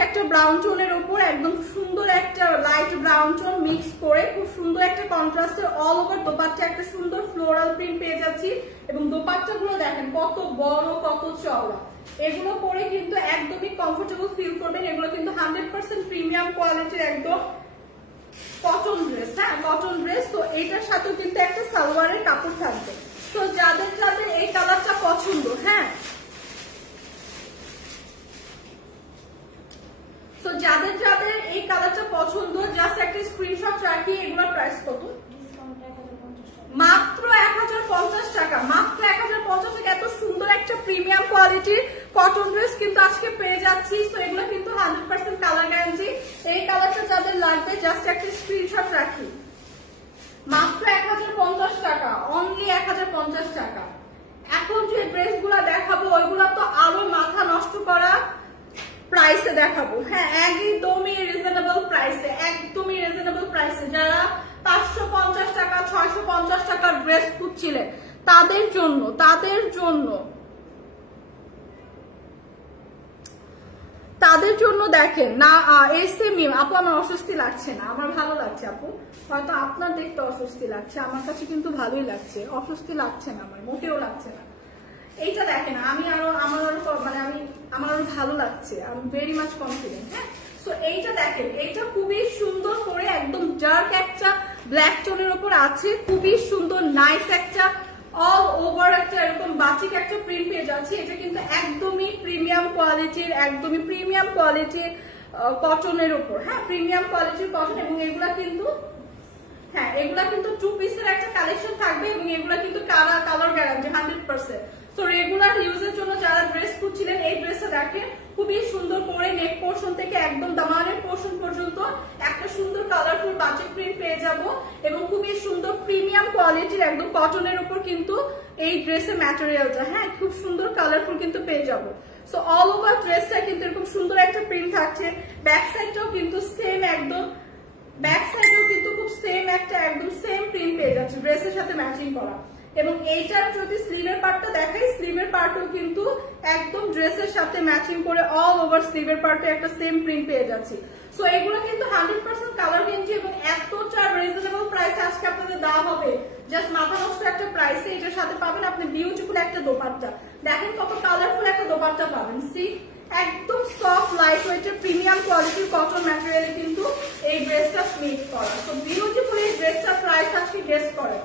একটা ব্রাউন টোনের উপর একদম সুন্দর একটা লাইট ব্রাউন টোন মিক্স করে খুব সুন্দর একটা কন্ট্রাস্টের অল ওভার দোপাট্টা একটা সুন্দর ফ্লোরাল প্রিন্ট পেয়ে যাচ্ছি, এবং দোপাট্টা গুলো দেখেন কত বড় কত চওড়া। এগুলো পরে কিন্তু একদমই কমফোর্টেবল ফিল করবেন। এগুলো কিন্তু 100% প্রিমিয়াম কোয়ালিটির একদম কটন ড্রেস। হ্যাঁ, কটন ড্রেস। তো এটার সাথেও কিন্তু একটা সালোয়ারের কাপড় থাকবে। তো যাদের যাদের এই কালারটা পছন্দ, হ্যাঁ, তো যাদের যাদের এই কালারটা পছন্দ জাস্ট একটা স্ক্রিনশট রাখি। এগুলোর প্রাইস কত? মাত্র 1050 টাকা। মাত্র 1050 টাকা। এত সুন্দর একটা প্রিমিয়াম কোয়ালিটির কটন ড্রেস কিন্তু আজকে পেয়ে যাচ্ছি। তো এগুলো কিন্তু 100% কালার গ্যারান্টি। এই কালারটা যাদের লাগবে জাস্ট একটা স্ক্রিনশট রাখি। মাত্র 1050 টাকা, অনলি 1050 টাকা। এখন যে ড্রেসগুলো দেখাবো ওইগুলো তো আরো মাথা নষ্ট করা প্রাইসে দেখাবো। হ্যাঁ, একদমই রিজনেবল প্রাইসে, একদমই রিজনেবল প্রাইসে। যারা 550 টাকা 650 টাকার ড্রেস খুঁজছিলেন তাদের জন্য দেখেন না। এসএমইউ আপু, আমার অস্বস্তি লাগছে না, আমার ভালো লাগছে আপু। হয়তো আপনার দেখতে অস্বস্তি লাগছে, আমার কাছে কিন্তু ভালোই লাগছে, অস্বস্তি লাগছে না, আমার মোটেও লাগছে না। এইটা দেখেন আমার আরো ভালো লাগছে, আমি ভেরি মাচ কনফিডেন্ট। হ্যাঁ, সো এইটা দেখেন, এইটা খুবই সুন্দর করে একদম ডার্ক একটা ব্ল্যাক টোনের উপর আছে, খুবই সুন্দর নাইস একটা অল ওভার একটা এরকম বাটিক একটা প্রিন্ট পেয়ে যাচ্ছে। এটা কিন্তু একদমই প্রিমিয়াম কোয়ালিটির কটনের উপর। হ্যাঁ, প্রিমিয়াম কোয়ালিটির কটন, এবং এগুলা কিন্তু 2 পিসের একটা কালেকশন থাকবে, এবং এগুলা কিন্তু কালার গ্যারান্টি 100%। তো রেগুলার ইউজের জন্য যারা ড্রেস খুঁজছিলেন, এই ড্রেসটা দেখেন খুবই সুন্দর করে নেক পোর্শন থেকে একদম দামানের পোর্শন পর্যন্ত একটা সুন্দর কালারফুল বাটিক প্রিন্ট পেয়ে যাব, এবং খুবই সুন্দর প্রিমিয়াম কোয়ালিটির একদম কটনের উপর কিন্তু এই ড্রেসের ম্যাটেরিয়ালটা। হ্যাঁ, খুব সুন্দর কালারফুল কিন্তু পেয়ে যাব। সো অল ওভার ড্রেসটা কিন্তু এরকম সুন্দর একটা প্রিন্ট থাকছে। ব্যাক সাইডটাও কিন্তু সেম একদম, ব্যাক সাইডেও কিন্তু খুব সেম একটা একদম সেম প্রিন্ট পেয়ে যাচ্ছে ড্রেসের সাথে ম্যাচিং করা। এবং এইটার যদি স্লিভের পার্টটা দেখাই, স্লিভের পার্টও কিন্তু একদম ড্রেসের সাথে ম্যাচিং করে অল ওভার স্লিভের পার্টে একটা সেম প্রিন্ট পেয়ে যাচ্ছি। সো এগুলো কিন্তু 100% কালার গেঞ্জি, এবং এতটা রিজনেবল প্রাইসে আজকে আপনাদের দেওয়া হবে, জাস্ট মাথা নষ্ট একটা প্রাইসে। এটার সাথে পাবেন আপনি বিউটিফুল একটা দোপাট্টা, দেখেন কত কালারফুল একটা দোপাট্টা পাবেন। সি, একদম সফট লাইট ওয়েটের প্রিমিয়াম কোয়ালিটির কটন ম্যাটেরিয়ালে কিন্তু এই ড্রেসটা মেক করা। তো বিউটিফুল এই ড্রেসটার প্রাইস আজকে গেস করেন,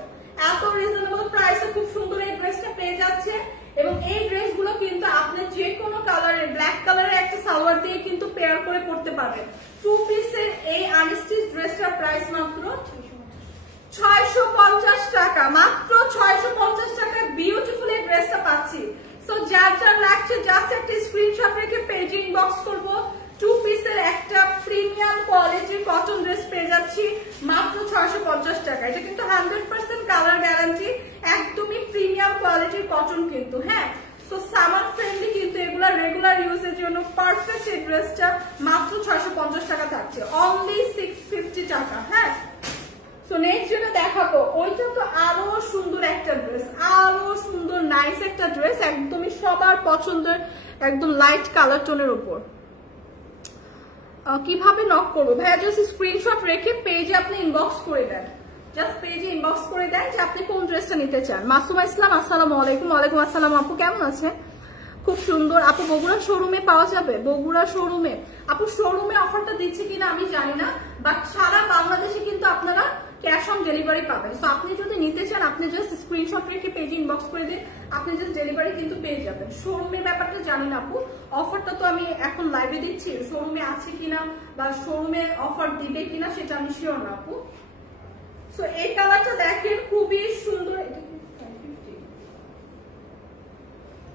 এত রিজনেবল প্রাইসে খুব সুন্দর এই ড্রেসটা পেয়ে যাচ্ছে। এবং এই ড্রেসগুলো কিন্তু আপনি যে কোনো কালারের, ব্ল্যাক কালারের একটা সালোয়ার দিয়ে কিন্তু পেয়ার করে পড়তে পারবেন। 2 পিসের এই আনস্টিচ ড্রেসটার প্রাইস মাত্র 650 টাকা, মাত্র 650 টাকায় বিউটিফুল এই ড্রেসটা পাচ্ছি। সো যার লাগছে জাস্ট একটা স্ক্রিনশট রেখে পেজে ইনবক্স করবো। 2 পিসের একটা প্রিমিয়াম কোয়ালিটির কটন ড্রেস পেয়ে যাচ্ছি মাত্র 650 টাকা। এটা কিন্তু 100% কালার গ্যারান্টি, একদমই প্রিমিয়াম কোয়ালিটির কটন কিন্তু। হ্যাঁ, সো সামার ফ্রেন্ডলি কিন্তু এগুলা রেগুলার ইউজের জন্য পারফেক্ট। এই ড্রেসটা মাত্র 650 টাকা থাকছে, অনলি 650 টাকা। হ্যাঁ, সো নেক্সট যেটা দেখাবো ওইটা তো আরো সুন্দর একটা ড্রেস, আরো সুন্দর নাইস একটা ড্রেস, একদমই সবার পছন্দের একদম লাইট কালার টোনের উপর। কিভাবে নক করবো ভাইয়া? জাস্ট স্ক্রিনশট রেখে পেজে আপনি ইনবক্স করে দেন, জাস্ট পেজে ইনবক্স করে দেন যে আপনি কোন ড্রেসটা নিতে চান। মাসুমা ইসলাম, আসসালামু আলাইকুম। ওয়ালাইকুম আসসালাম আপু, কেমন আছেন? খুব সুন্দর আপু। বগুড়া শোরুমে পাওয়া যাবে? বগুড়া শোরুমে আপু, শোরুমে অফারটা দিচ্ছে কিনা আমি জানি না, বাট সারা বাংলাদেশে কিন্তু আপনারা ক্যাশ অন ডেলিভারি পাবেন। সো আপনি যদি নিতে চান, আপনি জাস্ট স্ক্রিনশট রেখে পেজে ইনবক্স করে দিন, আপনি জাস্ট ডেলিভারি কিন্তু পেয়ে যাবেন। শোরুমের ব্যাপারটা জানি না আপু, অফারটা তো আমি এখন লাইভে দিচ্ছি, শোরুমে আছে কিনা বা শোরুমে অফার দিবে কিনা সেটা আমি শিওর না আপু। সো এই কালারটা দেখেন খুবই সুন্দর, এটা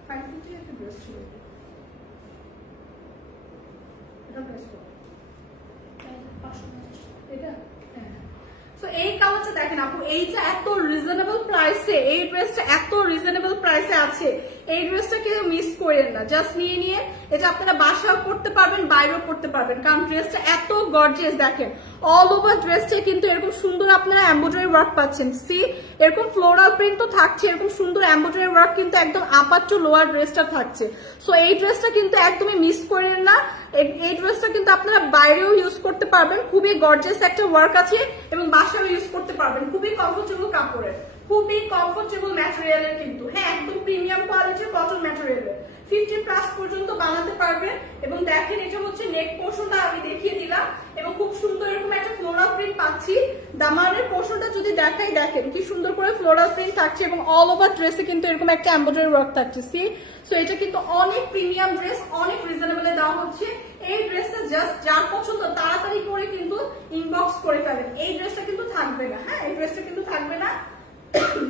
550 একটা ড্রেস ছিল, এটা ড্রেস এটা। সো এই কালারটা দেখেন আপু, এইটা এত রিজনেবল প্রাইসে, এই ড্রেসটা এত রিজনেবল প্রাইসে আছে, এই ড্রেসটা কেউ মিস করেন না। জাস্ট নিয়ে এটা আপনারা বাসাও পড়তে পারবেন, বাইরেও পড়তে পারবেন, কারণ ড্রেসটা এত গর্জিয়াস। দেখেন অল ওভার ড্রেসটা কিন্তু এরকম সুন্দর আপনারা এমব্রয়ডারি ওয়ার্ক পাচ্ছেন। সি, এরকম ফ্লোরাল প্রিন্ট তো থাকছে, এরকম সুন্দর এমব্রয়ডারি ওয়ার্ক কিন্তু একদম আপার টু লোয়ার ড্রেসটা থাকছে। সো এই ড্রেসটা কিন্তু একদমই মিস করেন না, এই ড্রেসটা কিন্তু আপনারা বাইরেও ইউজ করতে পারবেন, খুবই গর্জিয়াস একটা ওয়ার্ক আছে, এবং বাসাও ইউজ করতে পারবেন, খুবই কমফোর্টেবল কাপড়ের, খুবই কমফোর্টেবল ম্যাটেরিয়ালের কিন্তু। হ্যাঁ, একদম প্রিমিয়াম কোয়ালিটির কটন ম্যাটেরিয়ালের, 50+ পর্যন্ত বানাতে পারবেন। এবং দেখেন এটা হচ্ছে নেক পোর্শনটা আমি দেখিয়ে দিলাম, এবং খুব সুন্দর এরকম একটা ফ্লোরাল প্রিন্ট পাচ্ছি। দামানের পোর্শনটা যদি দেখাই, দেখেন কি সুন্দর করে ফ্লোরাল প্রিন্ট থাকছে, এবং অল ওভার ড্রেসে কিন্তু এরকম একটা এমব্রয়ডারি ওয়ার্ক থাকছে। সি, সো এটা কিন্তু অনেক প্রিমিয়াম ড্রেস, অনেক রিজনেবলে দেওয়া হচ্ছে। এই ড্রেসটা জাস্ট যার পছন্দ তাড়াতাড়ি করে কিন্তু ইনবক্স করে ফেলেন, এই ড্রেসটা কিন্তু থাকবে না। হ্যাঁ, এই ড্রেসটা কিন্তু থাকবে না,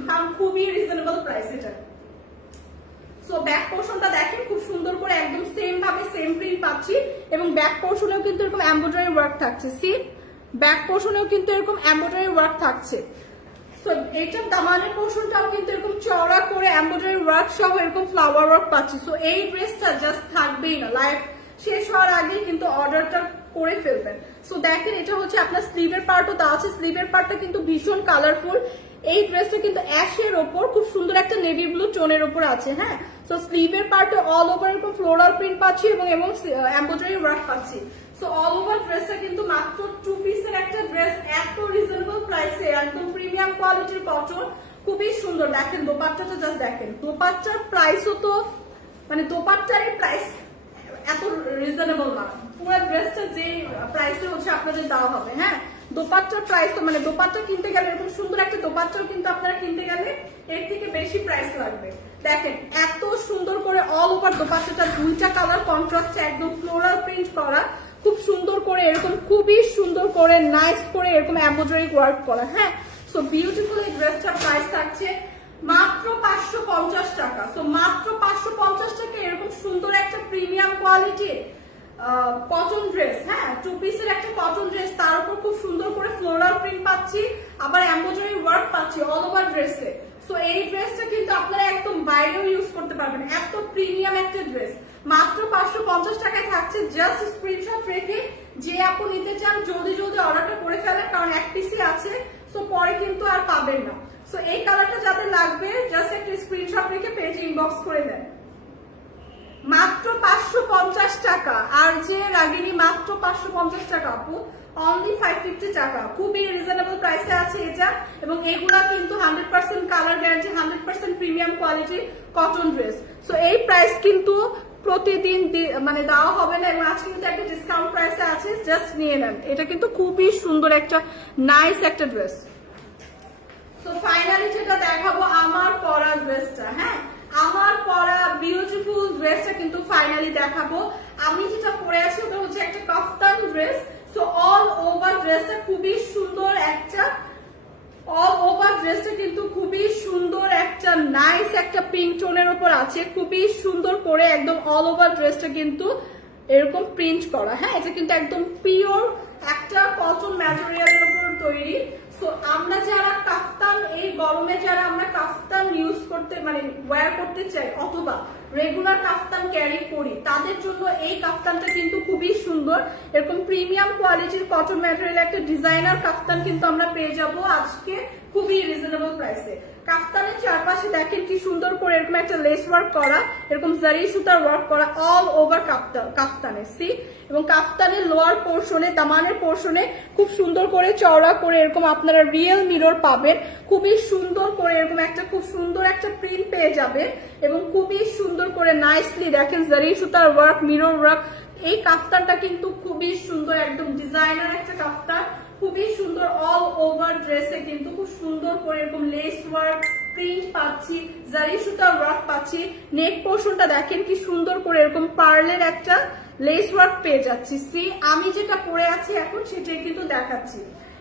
কারণ খুবই রিজনেবল প্রাইস এটা। সো ব্যাক পোর্শনটা দেখেন খুব সুন্দর করে একদম সেম ভাবে সেম প্রিন্ট পাচ্ছি, এবং ব্যাক পোর্শনেও কিন্তু এরকম এমব্রয়ডারি ওয়ার্ক থাকছে। সি, ব্যাক পোর্শনেও কিন্তু এরকম এমব্রয়ডারি ওয়ার্ক থাকছে। সো এটার দামানের পোর্শনটাও কিন্তু এরকম চওড়া করে এমব্রয়ডারি ওয়ার্ক সহ এরকম ফ্লাওয়ার ওয়ার্ক পাচ্ছি। সো এই ড্রেসটা জাস্ট থাকবেই না, লাইভ শেষ হওয়ার আগে কিন্তু অর্ডারটা করে ফেলবেন। সো দেখেন এটা হচ্ছে আপনার স্লিভের পার্টও দেওয়া আছে, স্লিভের পার্টটা কিন্তু ভীষণ কালারফুল। এই ড্রেসটা কিন্তু অ্যাশের ওপর খুব সুন্দর একটা নেভি ব্লু টোনের ওপর আছে। হ্যাঁ, সো স্লিভের পার্টে অল ওভার এরকম ফ্লোরাল প্রিন্ট পাচ্ছি, এবং এমব্রয়ডারি ওয়ার্ক পাচ্ছি। সো অল ওভার ড্রেসটা কিন্তু মাত্র 2 পিসের একটা ড্রেস, এত রিজনেবল প্রাইসে, একদম প্রিমিয়াম কোয়ালিটির কটন, খুবই সুন্দর। দেখেন দোপাট্টাটা জাস্ট দেখেন, দোপাট্টার প্রাইসও তো মানে দোপাট্টার প্রাইস এত রিজনেবল না, পুরো ড্রেসটা যে প্রাইসে হচ্ছে আপনাদের দেওয়া হবে। হ্যাঁ, দোপাট্টার প্রাইস তো মানে দোপাট্টা কিনতে গেলে এরকম সুন্দর একটা দোপাট্টাও কিন্তু আপনারা কিনতে গেলে এর থেকে বেশি প্রাইস লাগবে। দেখেন এত সুন্দর করে অল ওভার দোপাট্টাটা, দুইটা কালার কন্ট্রাস্টে একদম ফ্লোরাল প্রিন্ট করা, খুব সুন্দর করে এরকম খুবই সুন্দর করে নাইস করে এরকম এমব্রয়ডারি ওয়ার্ক করা। হ্যাঁ, সো বিউটিফুল এই ড্রেসটার প্রাইস থাকছে মাত্র 550 টাকা। সো মাত্র 550 টাকা এরকম সুন্দর একটা প্রিমিয়াম কোয়ালিটির কটন ড্রেস। হ্যাঁ, 2 পিসের একটা কটন ড্রেস, তার উপর খুব সুন্দর করে ফ্লোরাল প্রিন্ট পাচ্ছি, আবার এমব্রয়ডারি ওয়ার্ক পাচ্ছি অল ওভার ড্রেসে। সো এই ড্রেসটা কিন্তু আপনারা একদম বাইরেও ইউজ করতে পারবেন, এত প্রিমিয়াম একটা ড্রেস মাত্র 550 টাকায় থাকছে। জাস্ট স্ক্রিনশট রেখে যে আপু নিতে চান জলদি জলদি অর্ডারটা করে ফেলেন, কারণ এক পিসই আছে, সো পরে কিন্তু আর পাবেন না। সো এই কালারটা যাদের লাগবে জাস্ট একটা স্ক্রিনশট রেখে পেজে ইনবক্স করে দেন। মাত্র 550 টাকা, আর যে রাগিনী মাত্র 550 টাকা আপু, অনলি 550 টাকা, খুবই রিজনেবল প্রাইসে আছে এটা। এবং এগুলা কিন্তু 100% কালার গ্যারান্টি, 100% প্রিমিয়াম কোয়ালিটির কটন ড্রেস। সো এই প্রাইস কিন্তু প্রতিদিন মানে দেওয়া হবে না, এবং আজকে কিন্তু একটা ডিসকাউন্ট প্রাইসে আছে, জাস্ট নিয়ে নেন। এটা কিন্তু খুবই সুন্দর একটা নাইস একটা ড্রেস। তো ফাইনালি যেটা দেখাবো আমার পরা ড্রেসটা। হ্যাঁ, আমার পরা বিউটিফুল ড্রেসটা কিন্তু ফাইনালি দেখাবো। আমি যেটা পরে আছি ওটা হচ্ছে একটা কাফতান ড্রেস। সো অল ওভার ড্রেসটা খুবই সুন্দর একটা, অল ওভার ড্রেসটা কিন্তু খুবই সুন্দর একটা নাইস একটা পিঙ্ক টোনের উপর আছে, খুবই সুন্দর করে একদম অল ওভার ড্রেসটা কিন্তু এরকম প্রিন্ট করা। হ্যাঁ, এটা কিন্তু একদম পিওর একটা কটন ম্যাটেরিয়ালের উপর তৈরি। সো আমরা যারা কাফতান, এই গরমে যারা আমরা কাফতান ইউজ করতে মানে ওয়্যার করতে চাই অথবা রেগুলার কাফতান ক্যারি করি, তাদের জন্য এই কাফতানটা কিন্তু খুবই সুন্দর। এরকম প্রিমিয়াম কোয়ালিটির কটন ম্যাটেরিয়াল একটা ডিজাইনার কাফতান কিন্তু আমরা পেয়ে যাব আজকে খুবই রিজনেবল প্রাইসে। কাফতানের চারপাশে দেখেন কি সুন্দর করে এরকম একটা লেস ওয়ার্ক করা, এরকম জারি সুতার ওয়ার্ক করা অল ওভার কাফতানে সি। এবং কাফতানের লোয়ার পোর্শনে, দামানের পোর্শনে খুব সুন্দর করে চওড়া করে এরকম আপনারা রিয়েল মিরর পাবেন, খুবই সুন্দর করে এরকম একটা খুব সুন্দর একটা প্রিন্ট পেয়ে যাবে। এবং খুবই সুন্দর করে নাইসলি দেখেন জারি সুতার ওয়ার্ক, মিরর ওয়ার্ক। এই কাফতানটা কিন্তু খুবই সুন্দর, একদম ডিজাইনার একটা কাফতান, খুবই সুন্দর অল ওভার ড্রেসে কিন্তু খুব সুন্দর করে এরকম লেস ওয়ার্ক প্রিন্ট পাচ্ছি, জারি সুতার ওয়ার্ক পাচ্ছি। নেক পোর্শনটা দেখেন কি সুন্দর করে এরকম পার্লের একটা লেস ওয়ার্ক পেয়ে যাচ্ছি। সি, আমি যেটা পরে আছি এখন সেটাই কিন্তু দেখাচ্ছি।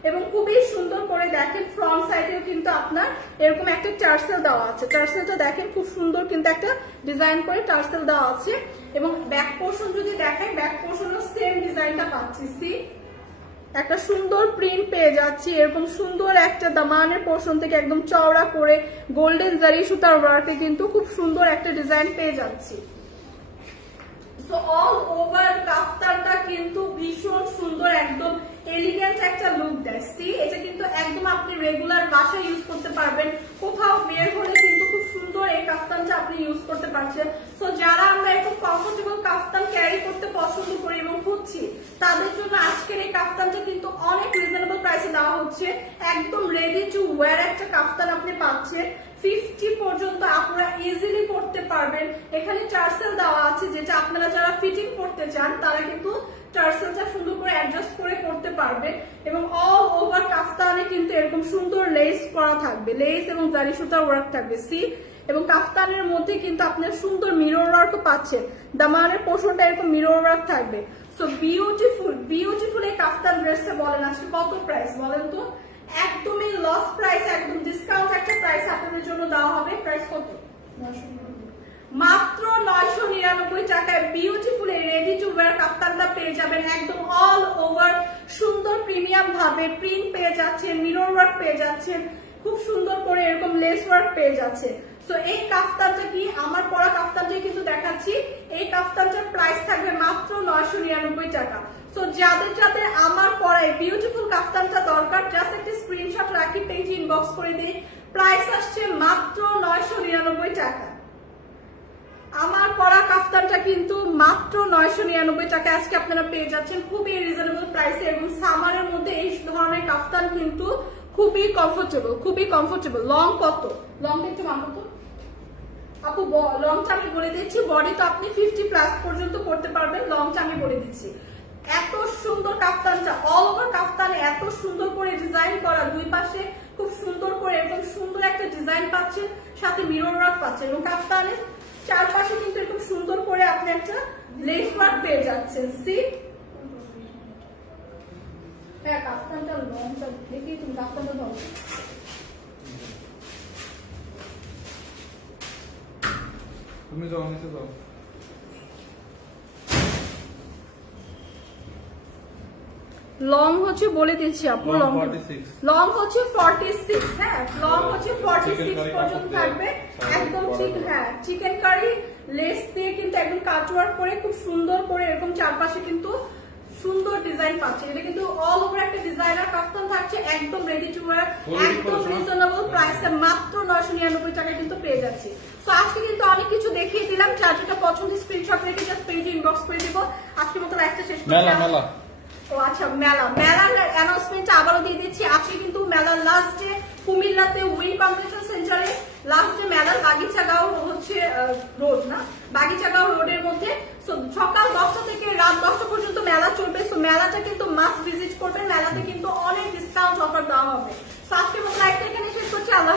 এবং খুবই সুন্দর করে দেখেন ফ্রন্ট সাইডেও কিন্তু আপনার এরকম একটা টার্সেল দেওয়া আছে, টার্সেলটা দেখেন খুব সুন্দর কিন্তু একটা ডিজাইন করে টার্সেল দেওয়া আছে। এবং ব্যাক পোর্শন যদি দেখেন, ব্যাক পোর্শনও সেম ডিজাইনটা পাচ্ছি। সি, একটা সুন্দর প্রিন্ট পেয়ে যাচ্ছি, এরকম সুন্দর একটা দামানের পোর্শন থেকে একদম চওড়া করে গোল্ডেন জারি সুতার ওয়ার্কে কিন্তু খুব সুন্দর একটা ডিজাইন পেয়ে যাচ্ছি। সো অল ওভার কাফতানটা কিন্তু ভীষণ সুন্দর, একদম এলিগেন্ট একটা লুক দেয়। সি, এটা কিন্তু একদম আপনি রেগুলার বাসায় ইউজ করতে পারবেন, কোথাও বের হলে কিন্তু খুব সুন্দর এই কাফতানটা আপনি ইউজ করতে পারছেন। সো যারা আমরা এরকম কমফোর্টেবল কাফতান ক্যারি করতে পছন্দ করি এবং খুঁজছি, তাদের জন্য আজকের এই কাফতানটা কিন্তু অনেক রিজনেবল প্রাইসে দেওয়া হচ্ছে। একদম রেডি টু ওয়্যার একটা কাফতান আপনি পাচ্ছেন, 50 পর্যন্ত আপনারা ইজিলি পড়তে পারবেন। এখানে টার্সেল দেওয়া আছে, যেটা আপনারা যারা ফিটিং করতে চান তারা কিন্তু টার্সেলটা সুন্দর করে অ্যাডজাস্ট করে করতে পারবে। এবং অল ওভার কাফতানে কিন্তু এরকম সুন্দর লেস করা থাকবে, লেস এবং জারি সুতার ওয়ার্ক থাকবে। সি, এবং কাফতানের মধ্যে কিন্তু আপনার সুন্দর মিরর ওয়ার্কও পাচ্ছেন, দামানের পোর্শনটা এরকম মিরর ওয়ার্ক থাকবে। সো বিউটিফুল বিউটিফুল এই কাফতান ড্রেসটা বলেন আজকে কত প্রাইস বলেন তো? একদমই লস প্রাইস, একদম ডিসকাউন্ট একটা প্রাইস আপনাদের জন্য দেওয়া হবে। প্রাইস কত? মাত্র 999 টাকায় বিউটিফুল এই রেডি টু ওয়্যার কাফতানটা পেয়ে যাবেন। একদম অল ওভার সুন্দর প্রিমিয়াম ভাবে প্রিন্ট পেয়ে যাচ্ছেন, মিরর ওয়ার্ক পেয়ে যাচ্ছেন, খুব সুন্দর করে এরকম লেস ওয়ার্ক পেয়ে যাচ্ছে। সো এই কাফতানটা কি আমার পরা কাফতানটাই কিন্তু দেখাচ্ছি, এই কাফতানটার প্রাইস থাকবে মাত্র 999 টাকা। সো যাদের যাদের আমার পরায় বিউটিফুল কাফতানটা দরকার, জাস্ট একটা স্ক্রিনশট রাখি, পেজে ইনবক্স করে দিই। প্রাইস আসছে মাত্র 999 টাকা। আমার পরা কাফতানটা কিন্তু মাত্র 999 টাকা আজকে আপনারা পেয়ে যাচ্ছেন খুবই রিজনেবল প্রাইসে। এবং সামারের মধ্যে এই ধরনের কাফতান কিন্তু খুবই কমফোর্টেবল। লং কত? লংটা একটু মাপো তো আপু। লংটা আমি বলে দিচ্ছি, বডি তো আপনি 50+ পর্যন্ত করতে পারবেন। লংটা আমি বলে দিচ্ছি। এত সুন্দর কাফতানটা, অল ওভার কাফতানে এত সুন্দর করে ডিজাইন করা, দুই পাশে খুব সুন্দর করে এরকম সুন্দর একটা ডিজাইন পাচ্ছেন, সাথে মিরর ওয়ার্ক পাচ্ছেন, এবং কাফতানের চারপাশে কিন্তু এরকম সুন্দর করে আপনি একটা লেস ওয়ার্ক পেয়ে যাচ্ছেন। সি হ্যাঁ, কাফতানটা লংটা দেখি, তুমি কাফতানটা ধরো। তুমি যাও, নিচে যাও। লং হচ্ছে বলে দিচ্ছি আপু, লং হচ্ছে 46। হ্যাঁ, লং হচ্ছে 46 পর্যন্ত থাকবে। একদম ঠিক, হ্যাঁ, চিকেন কারি লেস দিয়ে কিন্তু একদম কাট ওয়ার্ক করে খুব সুন্দর করে এরকম চারপাশে কিন্তু সুন্দর ডিজাইন পাচ্ছে। এটা কিন্তু অল ওভার একটা ডিজাইনার কাফতান থাকছে, একদম রেডি টু ওয়্যার, একদম রিজনেবল প্রাইসে মাত্র 999 টাকায় কিন্তু পেয়ে যাচ্ছি। তো আজকে কিন্তু অনেক কিছু দেখিয়ে দিলাম। যার যেটা পছন্দ স্ক্রিনশট রেখে জাস্ট পেজে ইনবক্স করে দিব। আজকের মতো লাইভটা শেষ করছি। ও আচ্ছা, মেলার অ্যানাউন্সমেন্টটা আবারও দিয়ে দিচ্ছি। আজকে কিন্তু মেলার লাস্ট ডে কুমিল্লাতে উইন কনভেনশন সেন্টারে লাস্ট ডে মেলার বাগিচাগাঁও হচ্ছে রোড না, বাগিচাগাঁও রোডের মধ্যে সকাল 10টা থেকে রাত 10টা পর্যন্ত মেলা চলবে। সো মেলাটা কিন্তু মাস্ট ভিজিট করবেন। মেলাতে কিন্তু অনেক ডিসকাউন্ট অফার দেওয়া হবে। আজকের মতো লাইভটা এখানে শেষ করছি। আল্লাহ।